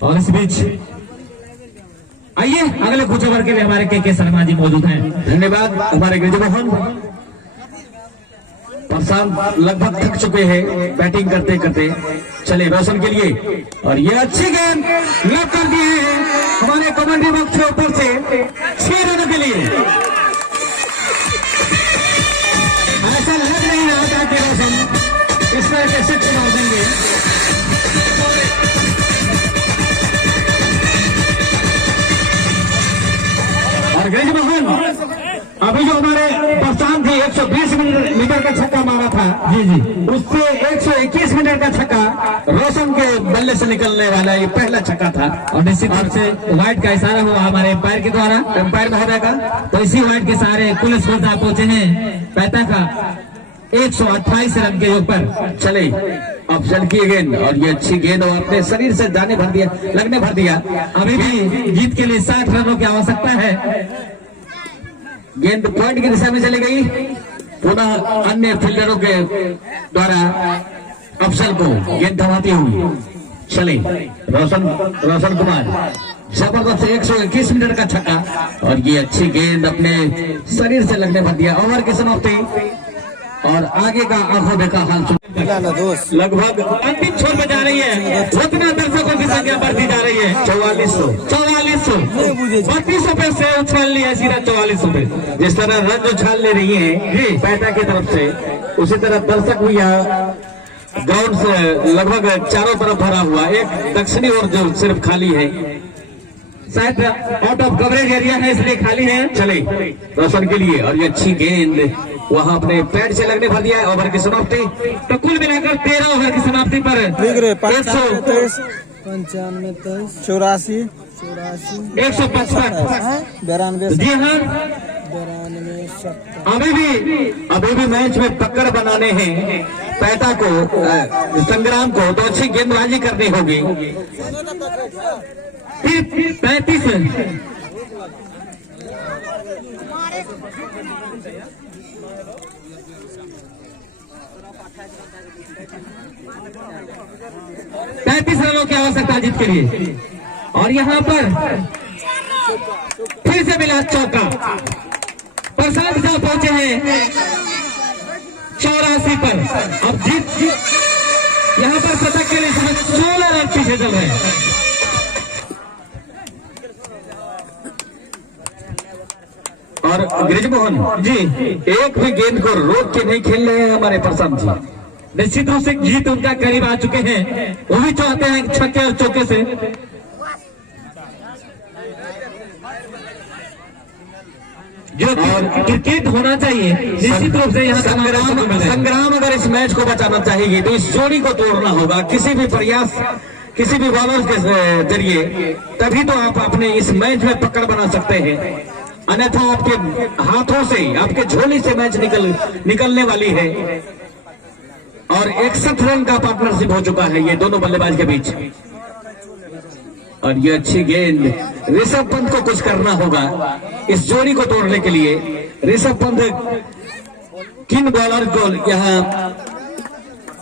और इस बीच आइए अगले कुछ ओवर के लिए हमारे के शर्मा जी मौजूद हैं। धन्यवाद हमारे ब्रिजमोहन। प्रशांत लगभग थक चुके हैं बैटिंग करते करते। चले रोशन के लिए, और ये अच्छी गेंद लॉक कर दिए हैं हमारे कमेंट्री बॉक्स के ऊपर से 6 रनों के लिए। ऐसा लग नहीं रहा था कि रोशन इस तरह के 6 मार देंगे। और ब्रिजमोहन अभी जो हमारे प्रशांत जी 120 मीटर का छक्का मारा था, जी जी, उससे 121 मीटर का छक्का रोशन के बल्ले से निकलने वाला ये पहला छक्का था। और निश्चित रूप से व्हाइट का इशारा हुआ हमारे एम्पायर के द्वारा, एम्पायर महोदय का। तो इसी व्हाइट के सहारे कुल स्कोर तक पहुंचे हैं पैता का 128 रन के योग पर। चले अब चल की गेंद, और ये अच्छी गेंद और अपने शरीर से जाने भर दिया, लगने भर दिया। अभी भी जीत के लिए 60 रनों की आवश्यकता है। गेंद पॉइंट की दिशा में चली गई। पुनः अन्य फील्डरों के द्वारा अफसल को गेंद थमाती हुई चले रोशन कुमार, जबरदस्त 121 मीटर का छक्का और ये अच्छी गेंद अपने शरीर से लगने पर दिया। ओवर की समाप्ति और आगे का आंखों देखा हाल लगभग अंतिम छोर में जा रही है। उतना दर्शकों की संख्या बढ़ती जा रही है। 4400 3200 पे से उछाल लिया सीधा 4400 पे। जिस तरह रन उछाल ले रही है पैटा की तरफ से, उसी तरह दर्शक भी यहाँ ग्राउंड से लगभग चारों तरफ भरा हुआ, एक दक्षिणी ओर जो सिर्फ खाली है, शायद आउट ऑफ कवरेज एरिया है इसलिए खाली है। चले रोशन के लिए और ये अच्छी गेंद वहां अपने पैड से लगने भर दिया। ओवर की समाप्ति, तो कुल मिलाकर 13 ओवर की समाप्ति पर 95 84 155 92 जी हाँ 92 अभी भी मैच में पकड़ बनाने हैं पैटा को, संग्राम को, तो अच्छी गेंदबाजी करनी होगी। 35 रनों की आवश्यकता जीत के लिए। और यहाँ पर फिर से मिला चौका। प्रशांत साहब पहुंचे हैं 84 पर। अब जीत यहाँ पर शतक के लिए 16 रन पीछे चल रहे हैं। और गिरिजमोहन जी एक भी गेंद को रोक के नहीं खेल रहे हैं हमारे प्रशांत जी। निश्चित रूप से जीत उनका करीब आ चुके हैं, वो भी चाहते हैं छक्के और चौके से। जो क्रिकेट होना चाहिए निश्चित रूप से यहाँ संग्राम अगर इस मैच को बचाना चाहेगी तो इस जोड़ी को तोड़ना होगा किसी भी प्रयास, किसी भी बॉलर के जरिए, तभी तो आप अपने इस मैच में पकड़ बना सकते हैं। अन्यथा आपके हाथों से, आपके झोली से मैच निकलने वाली है। और 61 रन का पार्टनरशिप हो चुका है ये दोनों बल्लेबाज के बीच। और ये अच्छी गेंद, ऋषभ पंत को कुछ करना होगा इस जोड़ी को तोड़ने के लिए। ऋषभ पंत किन बॉलर को यहाँ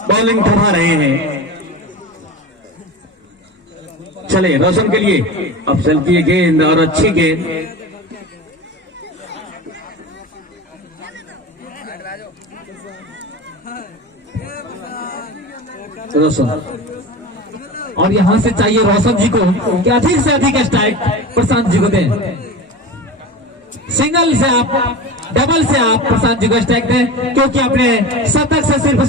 बॉलिंग थमा रहे हैं। चले रोशन के लिए अफसल की गेंद और अच्छी गेंद। रोशन, और यहां से चाहिए रोशन जी को कि अधिक से अधिक स्ट्राइक प्रशांत जी को दें। सिंगल से आप, डबल से आप प्रशांत जी को स्ट्राइक दें, क्योंकि अपने शतक से सिर्फ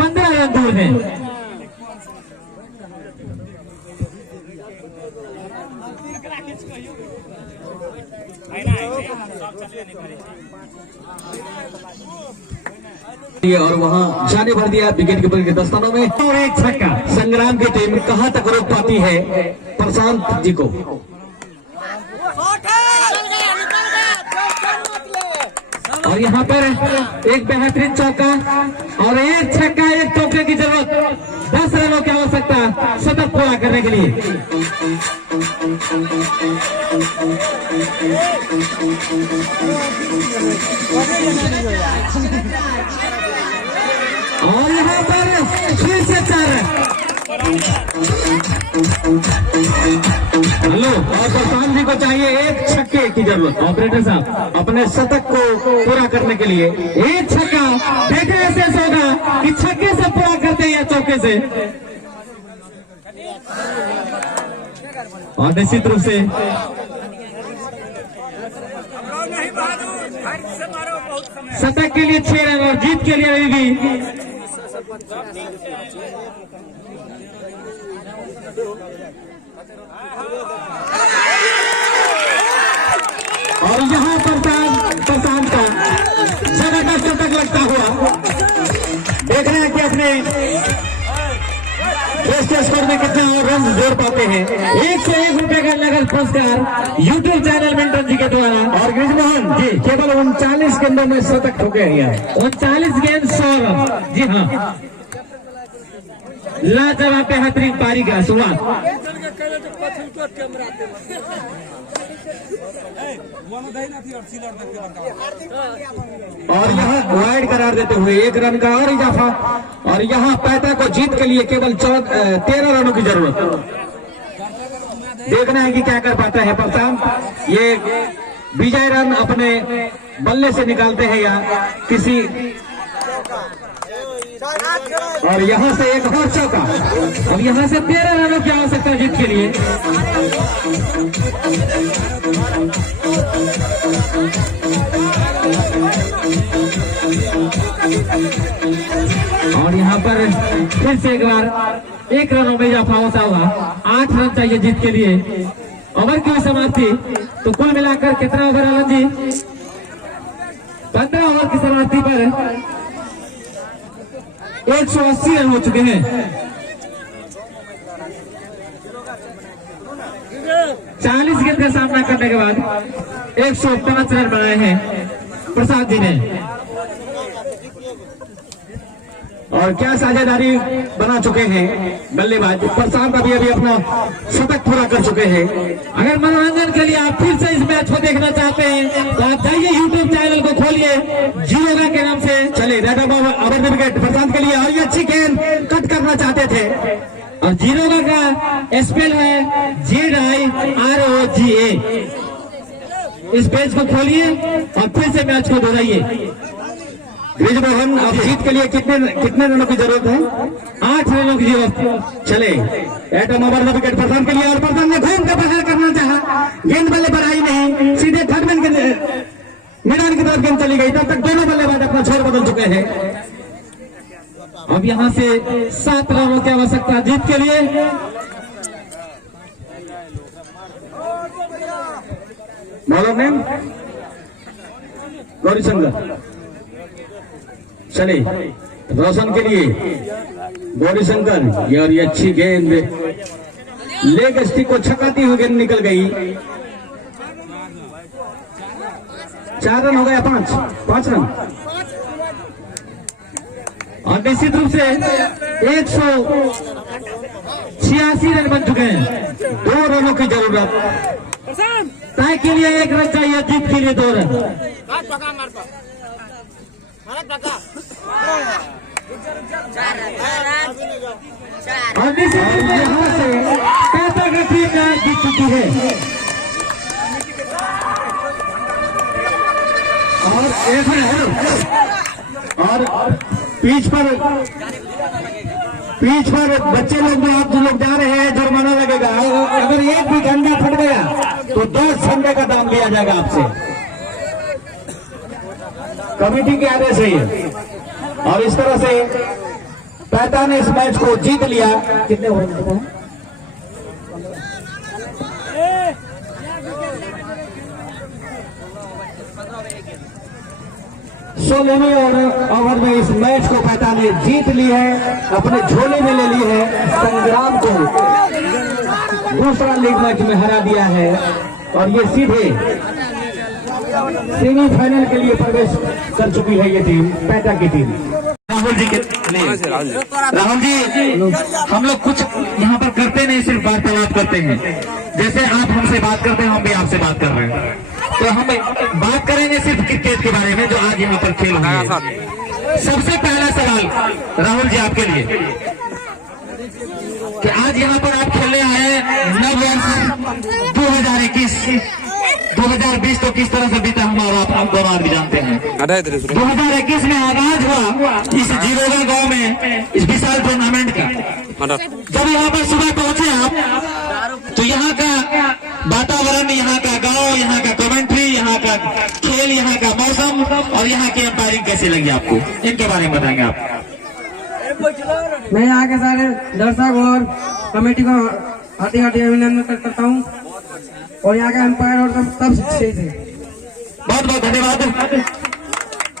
15 रन दूर हैं। और वहां जाने भर दिया विकेट कीपर के दस्तानों में। और एक छक्का। संग्राम की टीम कहां तक रोक पाती है प्रशांत जी को। और यहाँ पर एक बेहतरीन चौका और एक छक्का, एक चौके की जरूरत। 10 रनों की आवश्यकता शतक पूरा करने के लिए। और यहाँ पर फिर से 4 रन। हेलो, और प्रशांत जी को चाहिए एक छक्के की जरूरत। ऑपरेटर साहब अपने शतक को पूरा करने के लिए एक छक्का। देखें ऐसे होगा कि छक्के से पूरा करते हैं या चौके से। और निश्चित रूप से शतक के लिए 6 रन और जीत के लिए अभी भी और यहाँ प्रशांत का जबरदस्त शतक लगता हुआ। देख रहे हैं कि अपने स्कोर में कितना और रन जोड़ पाते हैं। 101 रुपए का नगद पुरस्कार यूट्यूब चैनल मिंटन जी के द्वारा। और गिरिजमोहन जी केवल 39 गेंदों में शतक ठोके हैं। 39 गेंद 100 रन। जी हाँ, लाजवाब बेहतरीन पारी का शुरुआत। और यहाँ वाइड करार देते हुए 1 रन का और इजाफा। और यहाँ पैता को जीत के लिए केवल 13 रनों की जरूरत। देखना है कि क्या कर पाता है प्रशांत। ये विजय रन अपने बल्ले से निकालते हैं या किसी, और यहाँ से एक और चौका। अब यहाँ से 13 रनों की आवश्यकता जीत के लिए। और यहाँ पर फिर से एक बार 1 रनों में इजाफा होता होगा। 8 रन चाहिए जीत के लिए। ओवर की समाप्ति, तो कुल मिलाकर कितना ओवर आनंद जी? 15 ओवर की समाप्ति पर 180 रन हो चुके हैं। 40 गेंद का सामना करने के बाद 105 रन बनाए हैं प्रसाद जी ने। और क्या साझेदारी बना चुके हैं बल्लेबाज प्रशांत। अभी अपना शतक पूरा कर चुके हैं। अगर मनोरंजन के लिए आप फिर से इस मैच को देखना चाहते हैं तो आप जाइए यूट्यूब चैनल को खोलिए जीरोगा के नाम से। चले रेड ओवर विकेट प्रशांत के लिए। और ये अच्छी गेंद कट करना चाहते थे। और जीरोगा का स्पेल है ZIROGA। इस पेज को खोलिए और फिर से मैच को दोहराइए। ब्रिजमोहन अब जीत के लिए कितने रनों की जरूरत है? 8 रनों की जरूरत। चले एटम ओवर विकेट प्रशांत के लिए। और प्रशांत ने घूम कर प्रहार करना चाहा, गेंद बल्ले पर आई नहीं, सीधे थर्ड मैन के मैदान की तरफ गेंद चली गई। तब तक दोनों बल्लेबाज अपना छोर बदल चुके हैं। अब यहाँ से 7 रनों की आवश्यकता जीत के लिए। Bowler name Gaurishankar. चले रोशन के लिए गौरीशंकर। यार ये अच्छी गेंद लेग स्टिक को छकाती हुई गेंद निकल गई। 4 रन हो गया। 5 रन। और निश्चित रूप से 186 रन बन चुके हैं। 2 रनों की जरूरत। तय के लिए 1 रन चाहिए, जीत के लिए 2 रन। और निश्चित रूप से यहाँ से पैता का टीम मैच जीत चुकी है। और पिच पर बच्चे लोग जो आप जो लोग जा रहे हैं जुर्माना लगेगा। अगर एक भी डंडा फट गया तो 10 झंडे का दाम लिया जाएगा आपसे। कमेटी के आदेश है ये। और इस तरह से पैता ने इस मैच को जीत लिया। कितने ओवर में बताया? 16वें ओवर में इस मैच को पैता ने जीत ली है, अपने झोले में ले ली है। संग्राम को दूसरा लीग मैच में हरा दिया है और ये सीधे सेमीफाइनल के लिए प्रवेश कर चुकी है ये टीम, पैता की टीम। राहुल जी के लिए। राहुल जी, हम लोग कुछ यहाँ पर करते नहीं, सिर्फ वार्तालाप करते हैं। जैसे आप हमसे बात करते हैं, हम भी आपसे बात कर रहे हैं। तो हम बात करेंगे सिर्फ क्रिकेट के बारे में जो आज यहाँ पर खेल रहा है। सबसे पहला सवाल राहुल जी आपके लिए कि आज यहाँ पर आप खेलने आए नववर्ष 2021 2020 तो किस तरह से बीता हमारा आप दोनों आदमी जानते हैं। 2021 में आगाज हुआ इस जीरोगा गांव में इस विशाल टूर्नामेंट का। जब यहाँ पर सुबह पहुंचे आप तो यहाँ का वातावरण, यहाँ का गांव, यहाँ का कमेंट्री, यहाँ का खेल, यहाँ का मौसम और यहाँ की अंपायरिंग कैसी लगी आपको, इनके बारे में बताएंगे आप। मैं यहाँ के सारे दर्शक और कमेटी को हार्दिक हार्दिक अभिनंदन करता हूँ और यहाँ का अंपायर और सब सही थे। बहुत बहुत धन्यवाद।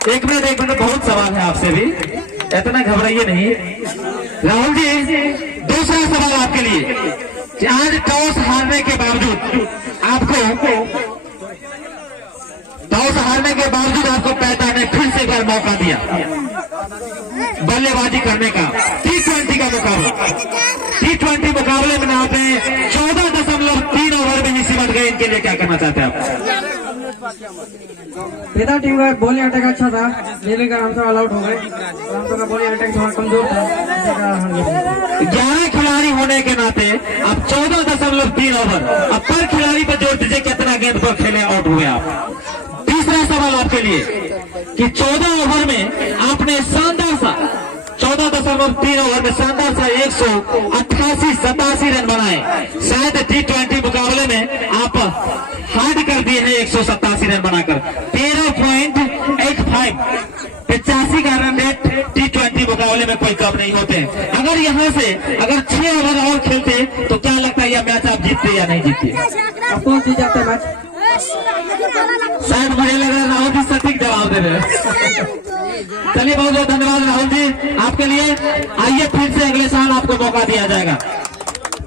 एक मिनट बहुत सवाल है आपसे भी, इतना घबराइए नहीं। राहुल जी, दूसरा सवाल आपके लिए कि आज टॉस हारने के बावजूद आपको पैता ने फिर से एक बार मौका दिया। बल्लेबाजी करने का T20 का मुकाबला। T20 मुकाबले में आपने 14.3 ओवर में ही सिमट गए, इनके लिए क्या कहना चाहते हैं आप? बेहतर टीम का बॉलिंग अटैक अच्छा था, लेकिन हम सब ऑल आउट हो गए। हम सब का बॉलिंग अटैक थोड़ा कमजोर था, इसी कारण हार गए। 11 खिलाड़ी होने के नाते अब 14.3 ओवर, अब पर खिलाड़ी पर जोर दीजिए कितना गेंद पर खेले आउट हुए आप। तीसरा सवाल आपके लिए कि 14 ओवर में आपने शानदार सा 14.3 ओवर में शानदार सा 188-87 रन बनाए। शायद T20 मुकाबले में आप हार्ड कर दिए हैं 187 रन बनाकर। 13.85 85 का रन रेट T20 मुकाबले में कोई कम नहीं होते। अगर यहाँ से अगर 6 ओवर और खेलते तो क्या लगता है यह मैच आप जीतते या नहीं जीतते? आपको जीत जाता है मैच। शायद मुझे लग रहा है राहुल जी सटीक जवाब दे रहे हैं। चलिए बहुत बहुत धन्यवाद राहुल जी आपके लिए। आइए फिर से अगले साल आपको मौका दिया जाएगा।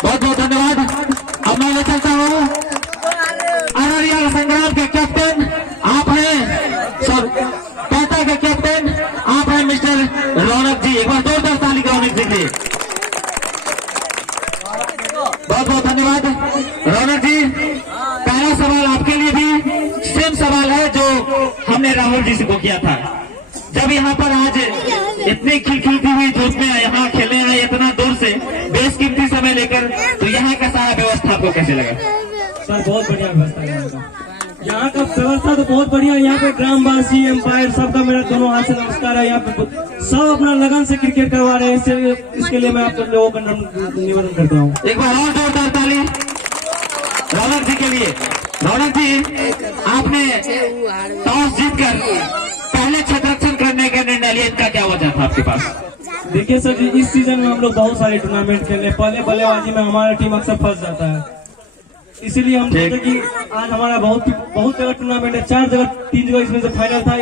बहुत बहुत धन्यवाद। अब मैं चलता हूँ अररिया संग्राम के कैप्टन आप हैं, सर पैता के कैप्टन आप हैं मिस्टर रौनक जी। एक बार जोरदार ताली रौनक जी के लिए। बहुत बहुत धन्यवाद रौनक जी। पहला सवाल आपके लिए भी सेम सवाल है जो हमने राहुल जी से को किया था। जब यहाँ पर आज इतनी खिलखिलती हुई धूप में यहाँ खेलने आए इतना दूर से बेशकीमती समय लेकर, तो यहाँ का सारा व्यवस्था आपको कैसे लगा? सर बहुत बढ़िया व्यवस्था है यहाँ का व्यवस्था तो बहुत बढ़िया। यहाँ पे ग्रामवासी एम्पायर सबका मेरा दोनों हाथ से नमस्कार है। यहाँ पे सब अपना लगन से क्रिकेट करवा रहे हैं, इसके लिए मैं आप लोगों का निवेदन करता हूँ। एक बार और जोरदार ताली रौनक जी के लिए। रौनक जी आपने टॉस जीतकर पहले क्षेत्ररक्षण करने का निर्णय लिया, इनका क्या वजह था आपके पास? देखिए सर जी, इस सीजन में हम लोग बहुत सारे टूर्नामेंट खेले, पहले बल्लेबाजी में हमारा टीम अक्सर फंस जाता है, इसीलिए हम सोचे कि आज हमारा बहुत जगह टूर्नामेंट है, 4 जगह 3 जगह इसमें से फाइनल था।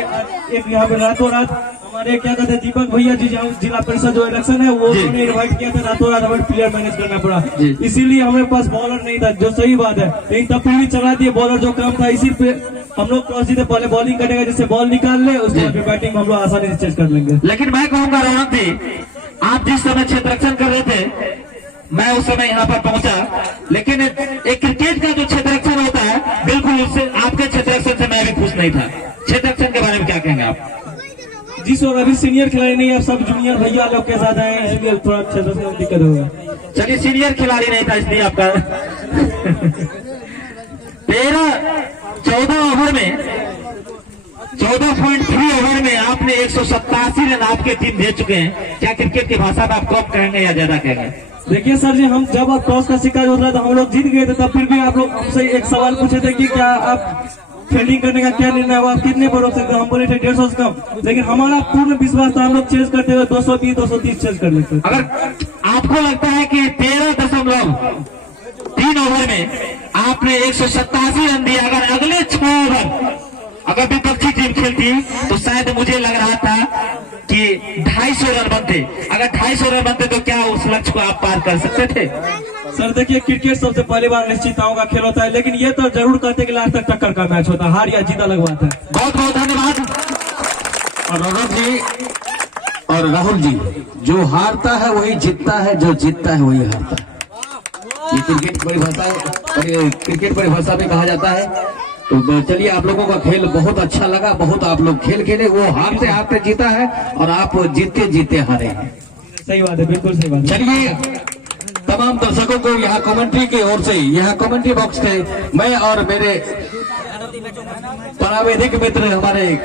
एक यहाँ पे रातों रात हमारे क्या कहते हैं दीपक भैया जी, जिला परिषद जो इलेक्शन है वो उन्होंने इन्वाइट किया था, रातों रात हमें प्लेयर मैनेज करना पड़ा, इसीलिए हमारे पास बॉलर नहीं था, जो सही बात है, लेकिन तब फिर भी चला दिए। बॉलर जो कम था, इसी पे हम लोग टॉस जीते, पहले बॉलिंग करेगा, जिससे बॉल निकाल ले, उसके बाद बैटिंग हम लोग आसानी से चेंज कर लेंगे। लेकिन मैं कहूंगा रौनक जी, आप जिस समय क्षेत्ररक्षण कर रहे थे मैं उस समय यहाँ पर पहुंचा, लेकिन एक क्रिकेट का जो क्षेत्ररक्षण होता है बिल्कुल उससे आपके क्षेत्ररक्षण से मैं भी खुश नहीं था। क्षेत्ररक्षण के बारे में क्या कहेंगे आप? जी सर, अभी सीनियर खिलाड़ी नहीं है, सब जूनियर भैया लोग के साथ आए हैं, इसलिए थोड़ा क्षेत्ररक्षण में दिक्कत होगा। चलिए सीनियर खिलाड़ी नहीं था इसलिए आपका 14 ओवर में 14.3 ओवर में आपने 187 रन आपके टीम दे चुके हैं। क्या क्रिकेट की भाषा में आप कम कहेंगे या ज्यादा कहेंगे? देखिए सर जी, हम जब आप टॉस का शिकार होता है तो हम लोग जीत गए थे, तब फिर भी आप लोग हमसे एक सवाल पूछे थे कि क्या आप फील्डिंग करने का क्या निर्णय हुआ, आप कितने पर रोक सकते हो? हम बोले थे 150 से कम, लेकिन हमारा पूर्ण विश्वास था, हम लोग चेज करते हुए 220-230 चेज कर लेते। अगर आपको लगता है कि 13.3 ओवर में आपने 187 रन दिया, अगर अगले 6 ओवर अगर विपक्षी टीम खेलती तो शायद मुझे लग रहा था कि 250 रन बनते। अगर 250 रन बनते तो क्या उस लक्ष्य को आप पार कर सकते थे? सर देखिए, क्रिकेट सबसे पहली बार निश्चितताओं का खेल होता है, लेकिन ये तो जरूर कहते कि लास्ट तक टक्कर का मैच होता है, हार या जीता लगवाता है। बहुत बहुत धन्यवाद। और रौनक जी और राहुल जी, जो हारता है वही जीतता है, जो जीतता है वही हारता है। ये क्रिकेट परिभाषा में कहा जाता है। तो चलिए, आप लोगों का खेल बहुत अच्छा लगा, बहुत आप लोग खेल खेले, वो हारते हारते जीता है और आप जीतते जीते हारे हैं। सही बात है, बिल्कुल सही बात है। चलिए, तमाम दर्शकों को यहाँ कमेंट्री की ओर से, यहाँ कमेंट्री बॉक्स से मैं और मेरे प्राविधिक मित्र हमारे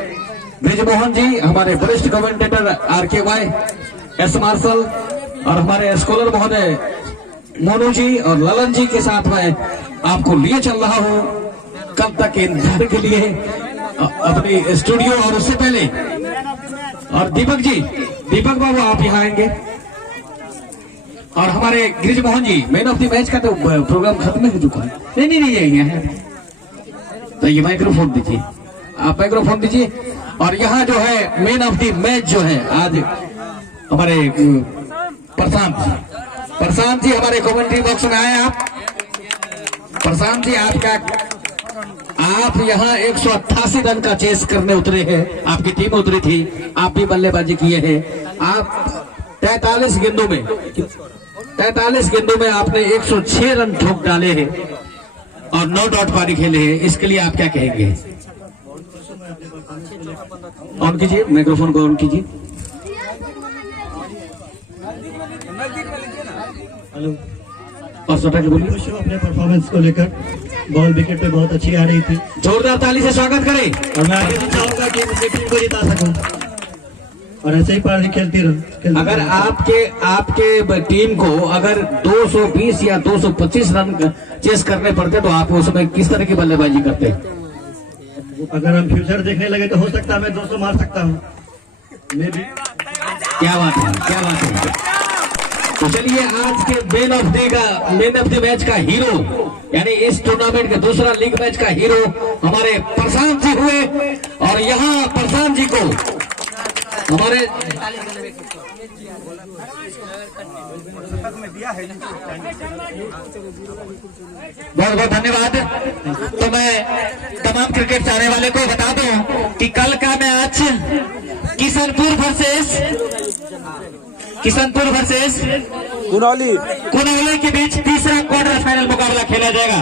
ब्रिजमोहन जी, हमारे वरिष्ठ कमेंटेटर RKY एस मार्शल और हमारे स्कॉलर महोदय मोनू जी और ललन जी के साथ मैं आपको लिए चल रहा हूँ कल तक इंतजार के लिए अपनी स्टूडियो। और उससे पहले और दीपक बाबू आप यहाँ आएंगे, और हमारे गिरिज Mohan ji, man of the match का तो प्रोग्राम खत्म हो चुका है। नहीं ये है, तो ये माइक्रोफोन दीजिए, आप माइक्रोफोन दीजिए। और यहाँ जो है मैन ऑफ द मैच जो है आज हमारे प्रशांत जी हमारे कमेंट्री बॉक्स में आए। आप प्रशांत जी, आप यहाँ 188 रन का चेस करने उतरे हैं, आपकी टीम उतरी थी, आप भी बल्लेबाजी किए हैं। आप 43 गेंदों में 43 गेंदों में आपने 106 रन ठोक डाले हैं और 9 डॉट पारी खेले हैं। इसके लिए आप क्या कहेंगे? ऑन कीजिए, माइक्रोफोन को ऑन कीजिए। हेलो, और सटा के बोलिए। खुश हूं अपने परफॉर्मेंस को लेकर। बॉल विकेट पे बहुत अच्छी आ रही थी जोरदार ताली से स्वागत करें। और मैं आगे भी चाहूंगा कि अपनी टीम को जिता सकूं और ऐसे ही पारी खेलती रहूं। अगर आपके टीम को अगर 220 या 225 रन चेस करने पड़ते तो आप उसमें किस तरह की बल्लेबाजी करते? अगर हम फ्यूचर देखने लगे तो हो सकता है मैं 200 मार सकता हूं। मैं भी। क्या बात है, क्या बात है। तो चलिए, आज के मैन ऑफ द मैच का हीरो, यानी इस टूर्नामेंट के दूसरा लीग मैच का हीरो हमारे प्रशांत जी हुए। और यहाँ प्रशांत जी को हमारे बहुत बहुत धन्यवाद। तो मैं तमाम क्रिकेट चाहने वाले को बता दूं कि कल का मैच किशनपुर वर्सेस कुनौली के बीच तीसरा क्वार्टर फाइनल मुकाबला खेला जाएगा।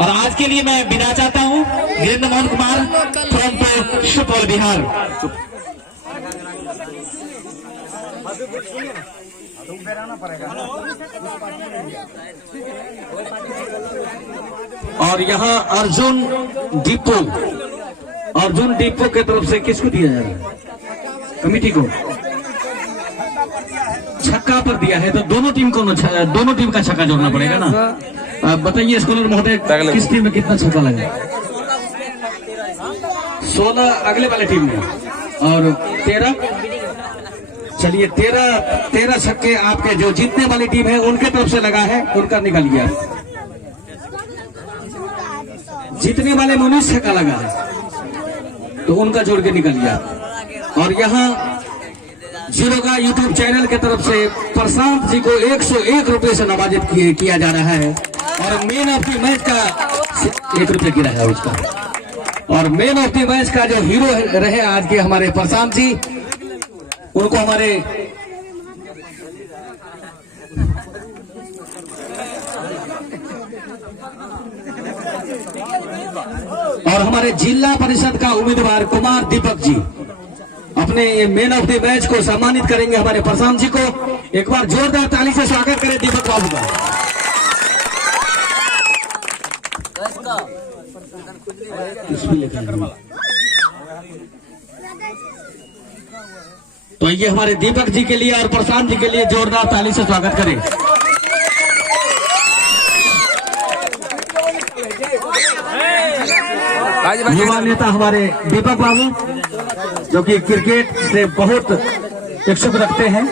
और आज के लिए मैं विदा चाहता हूं। वीरेंद्र मोहन कुमार फ्रॉम सुपौल, बिहार। और यहाँ अर्जुन दीपो के तरफ से किसको दिया जा रहा है? कमेटी को छक्का पर दिया है। तो दोनों टीम का छक्का जोड़ना पड़ेगा ना। बताइए स्कॉलर महोदय, किस टीम में कितना छक्का लगा? 16 अगले वाले टीम में और 13। चलिए, 13 छक्के आपके जो जीतने वाली टीम है उनके तरफ से लगा है, उनका निकालिए आप। जीतने वाले में 19 छक्का लगा है तो उनका जोड़ के निकालिए आप। और यहाँ जीरोगा यूट्यूब चैनल के तरफ से प्रशांत जी को 101 रुपए से नवाजित किया जा रहा है। और मैन ऑफ द मैच का 1 रुपये गिरा है उसका। और मैन ऑफ द मैच का जो हीरो रहे आज के हमारे प्रशांत जी, उनको हमारे और हमारे जिला परिषद का उम्मीदवार कुमार दीपक जी अपने मैन ऑफ द मैच को सम्मानित करेंगे हमारे प्रशांत जी को। एक बार जोरदार ताली से स्वागत करें दीपक बाबू का। तो ये हमारे दीपक जी के लिए और प्रशांत जी के लिए जोरदार ताली से स्वागत करें। युवा नेता हमारे दीपक बाबू, जो कि क्रिकेट से बहुत इच्छुक रखते हैं।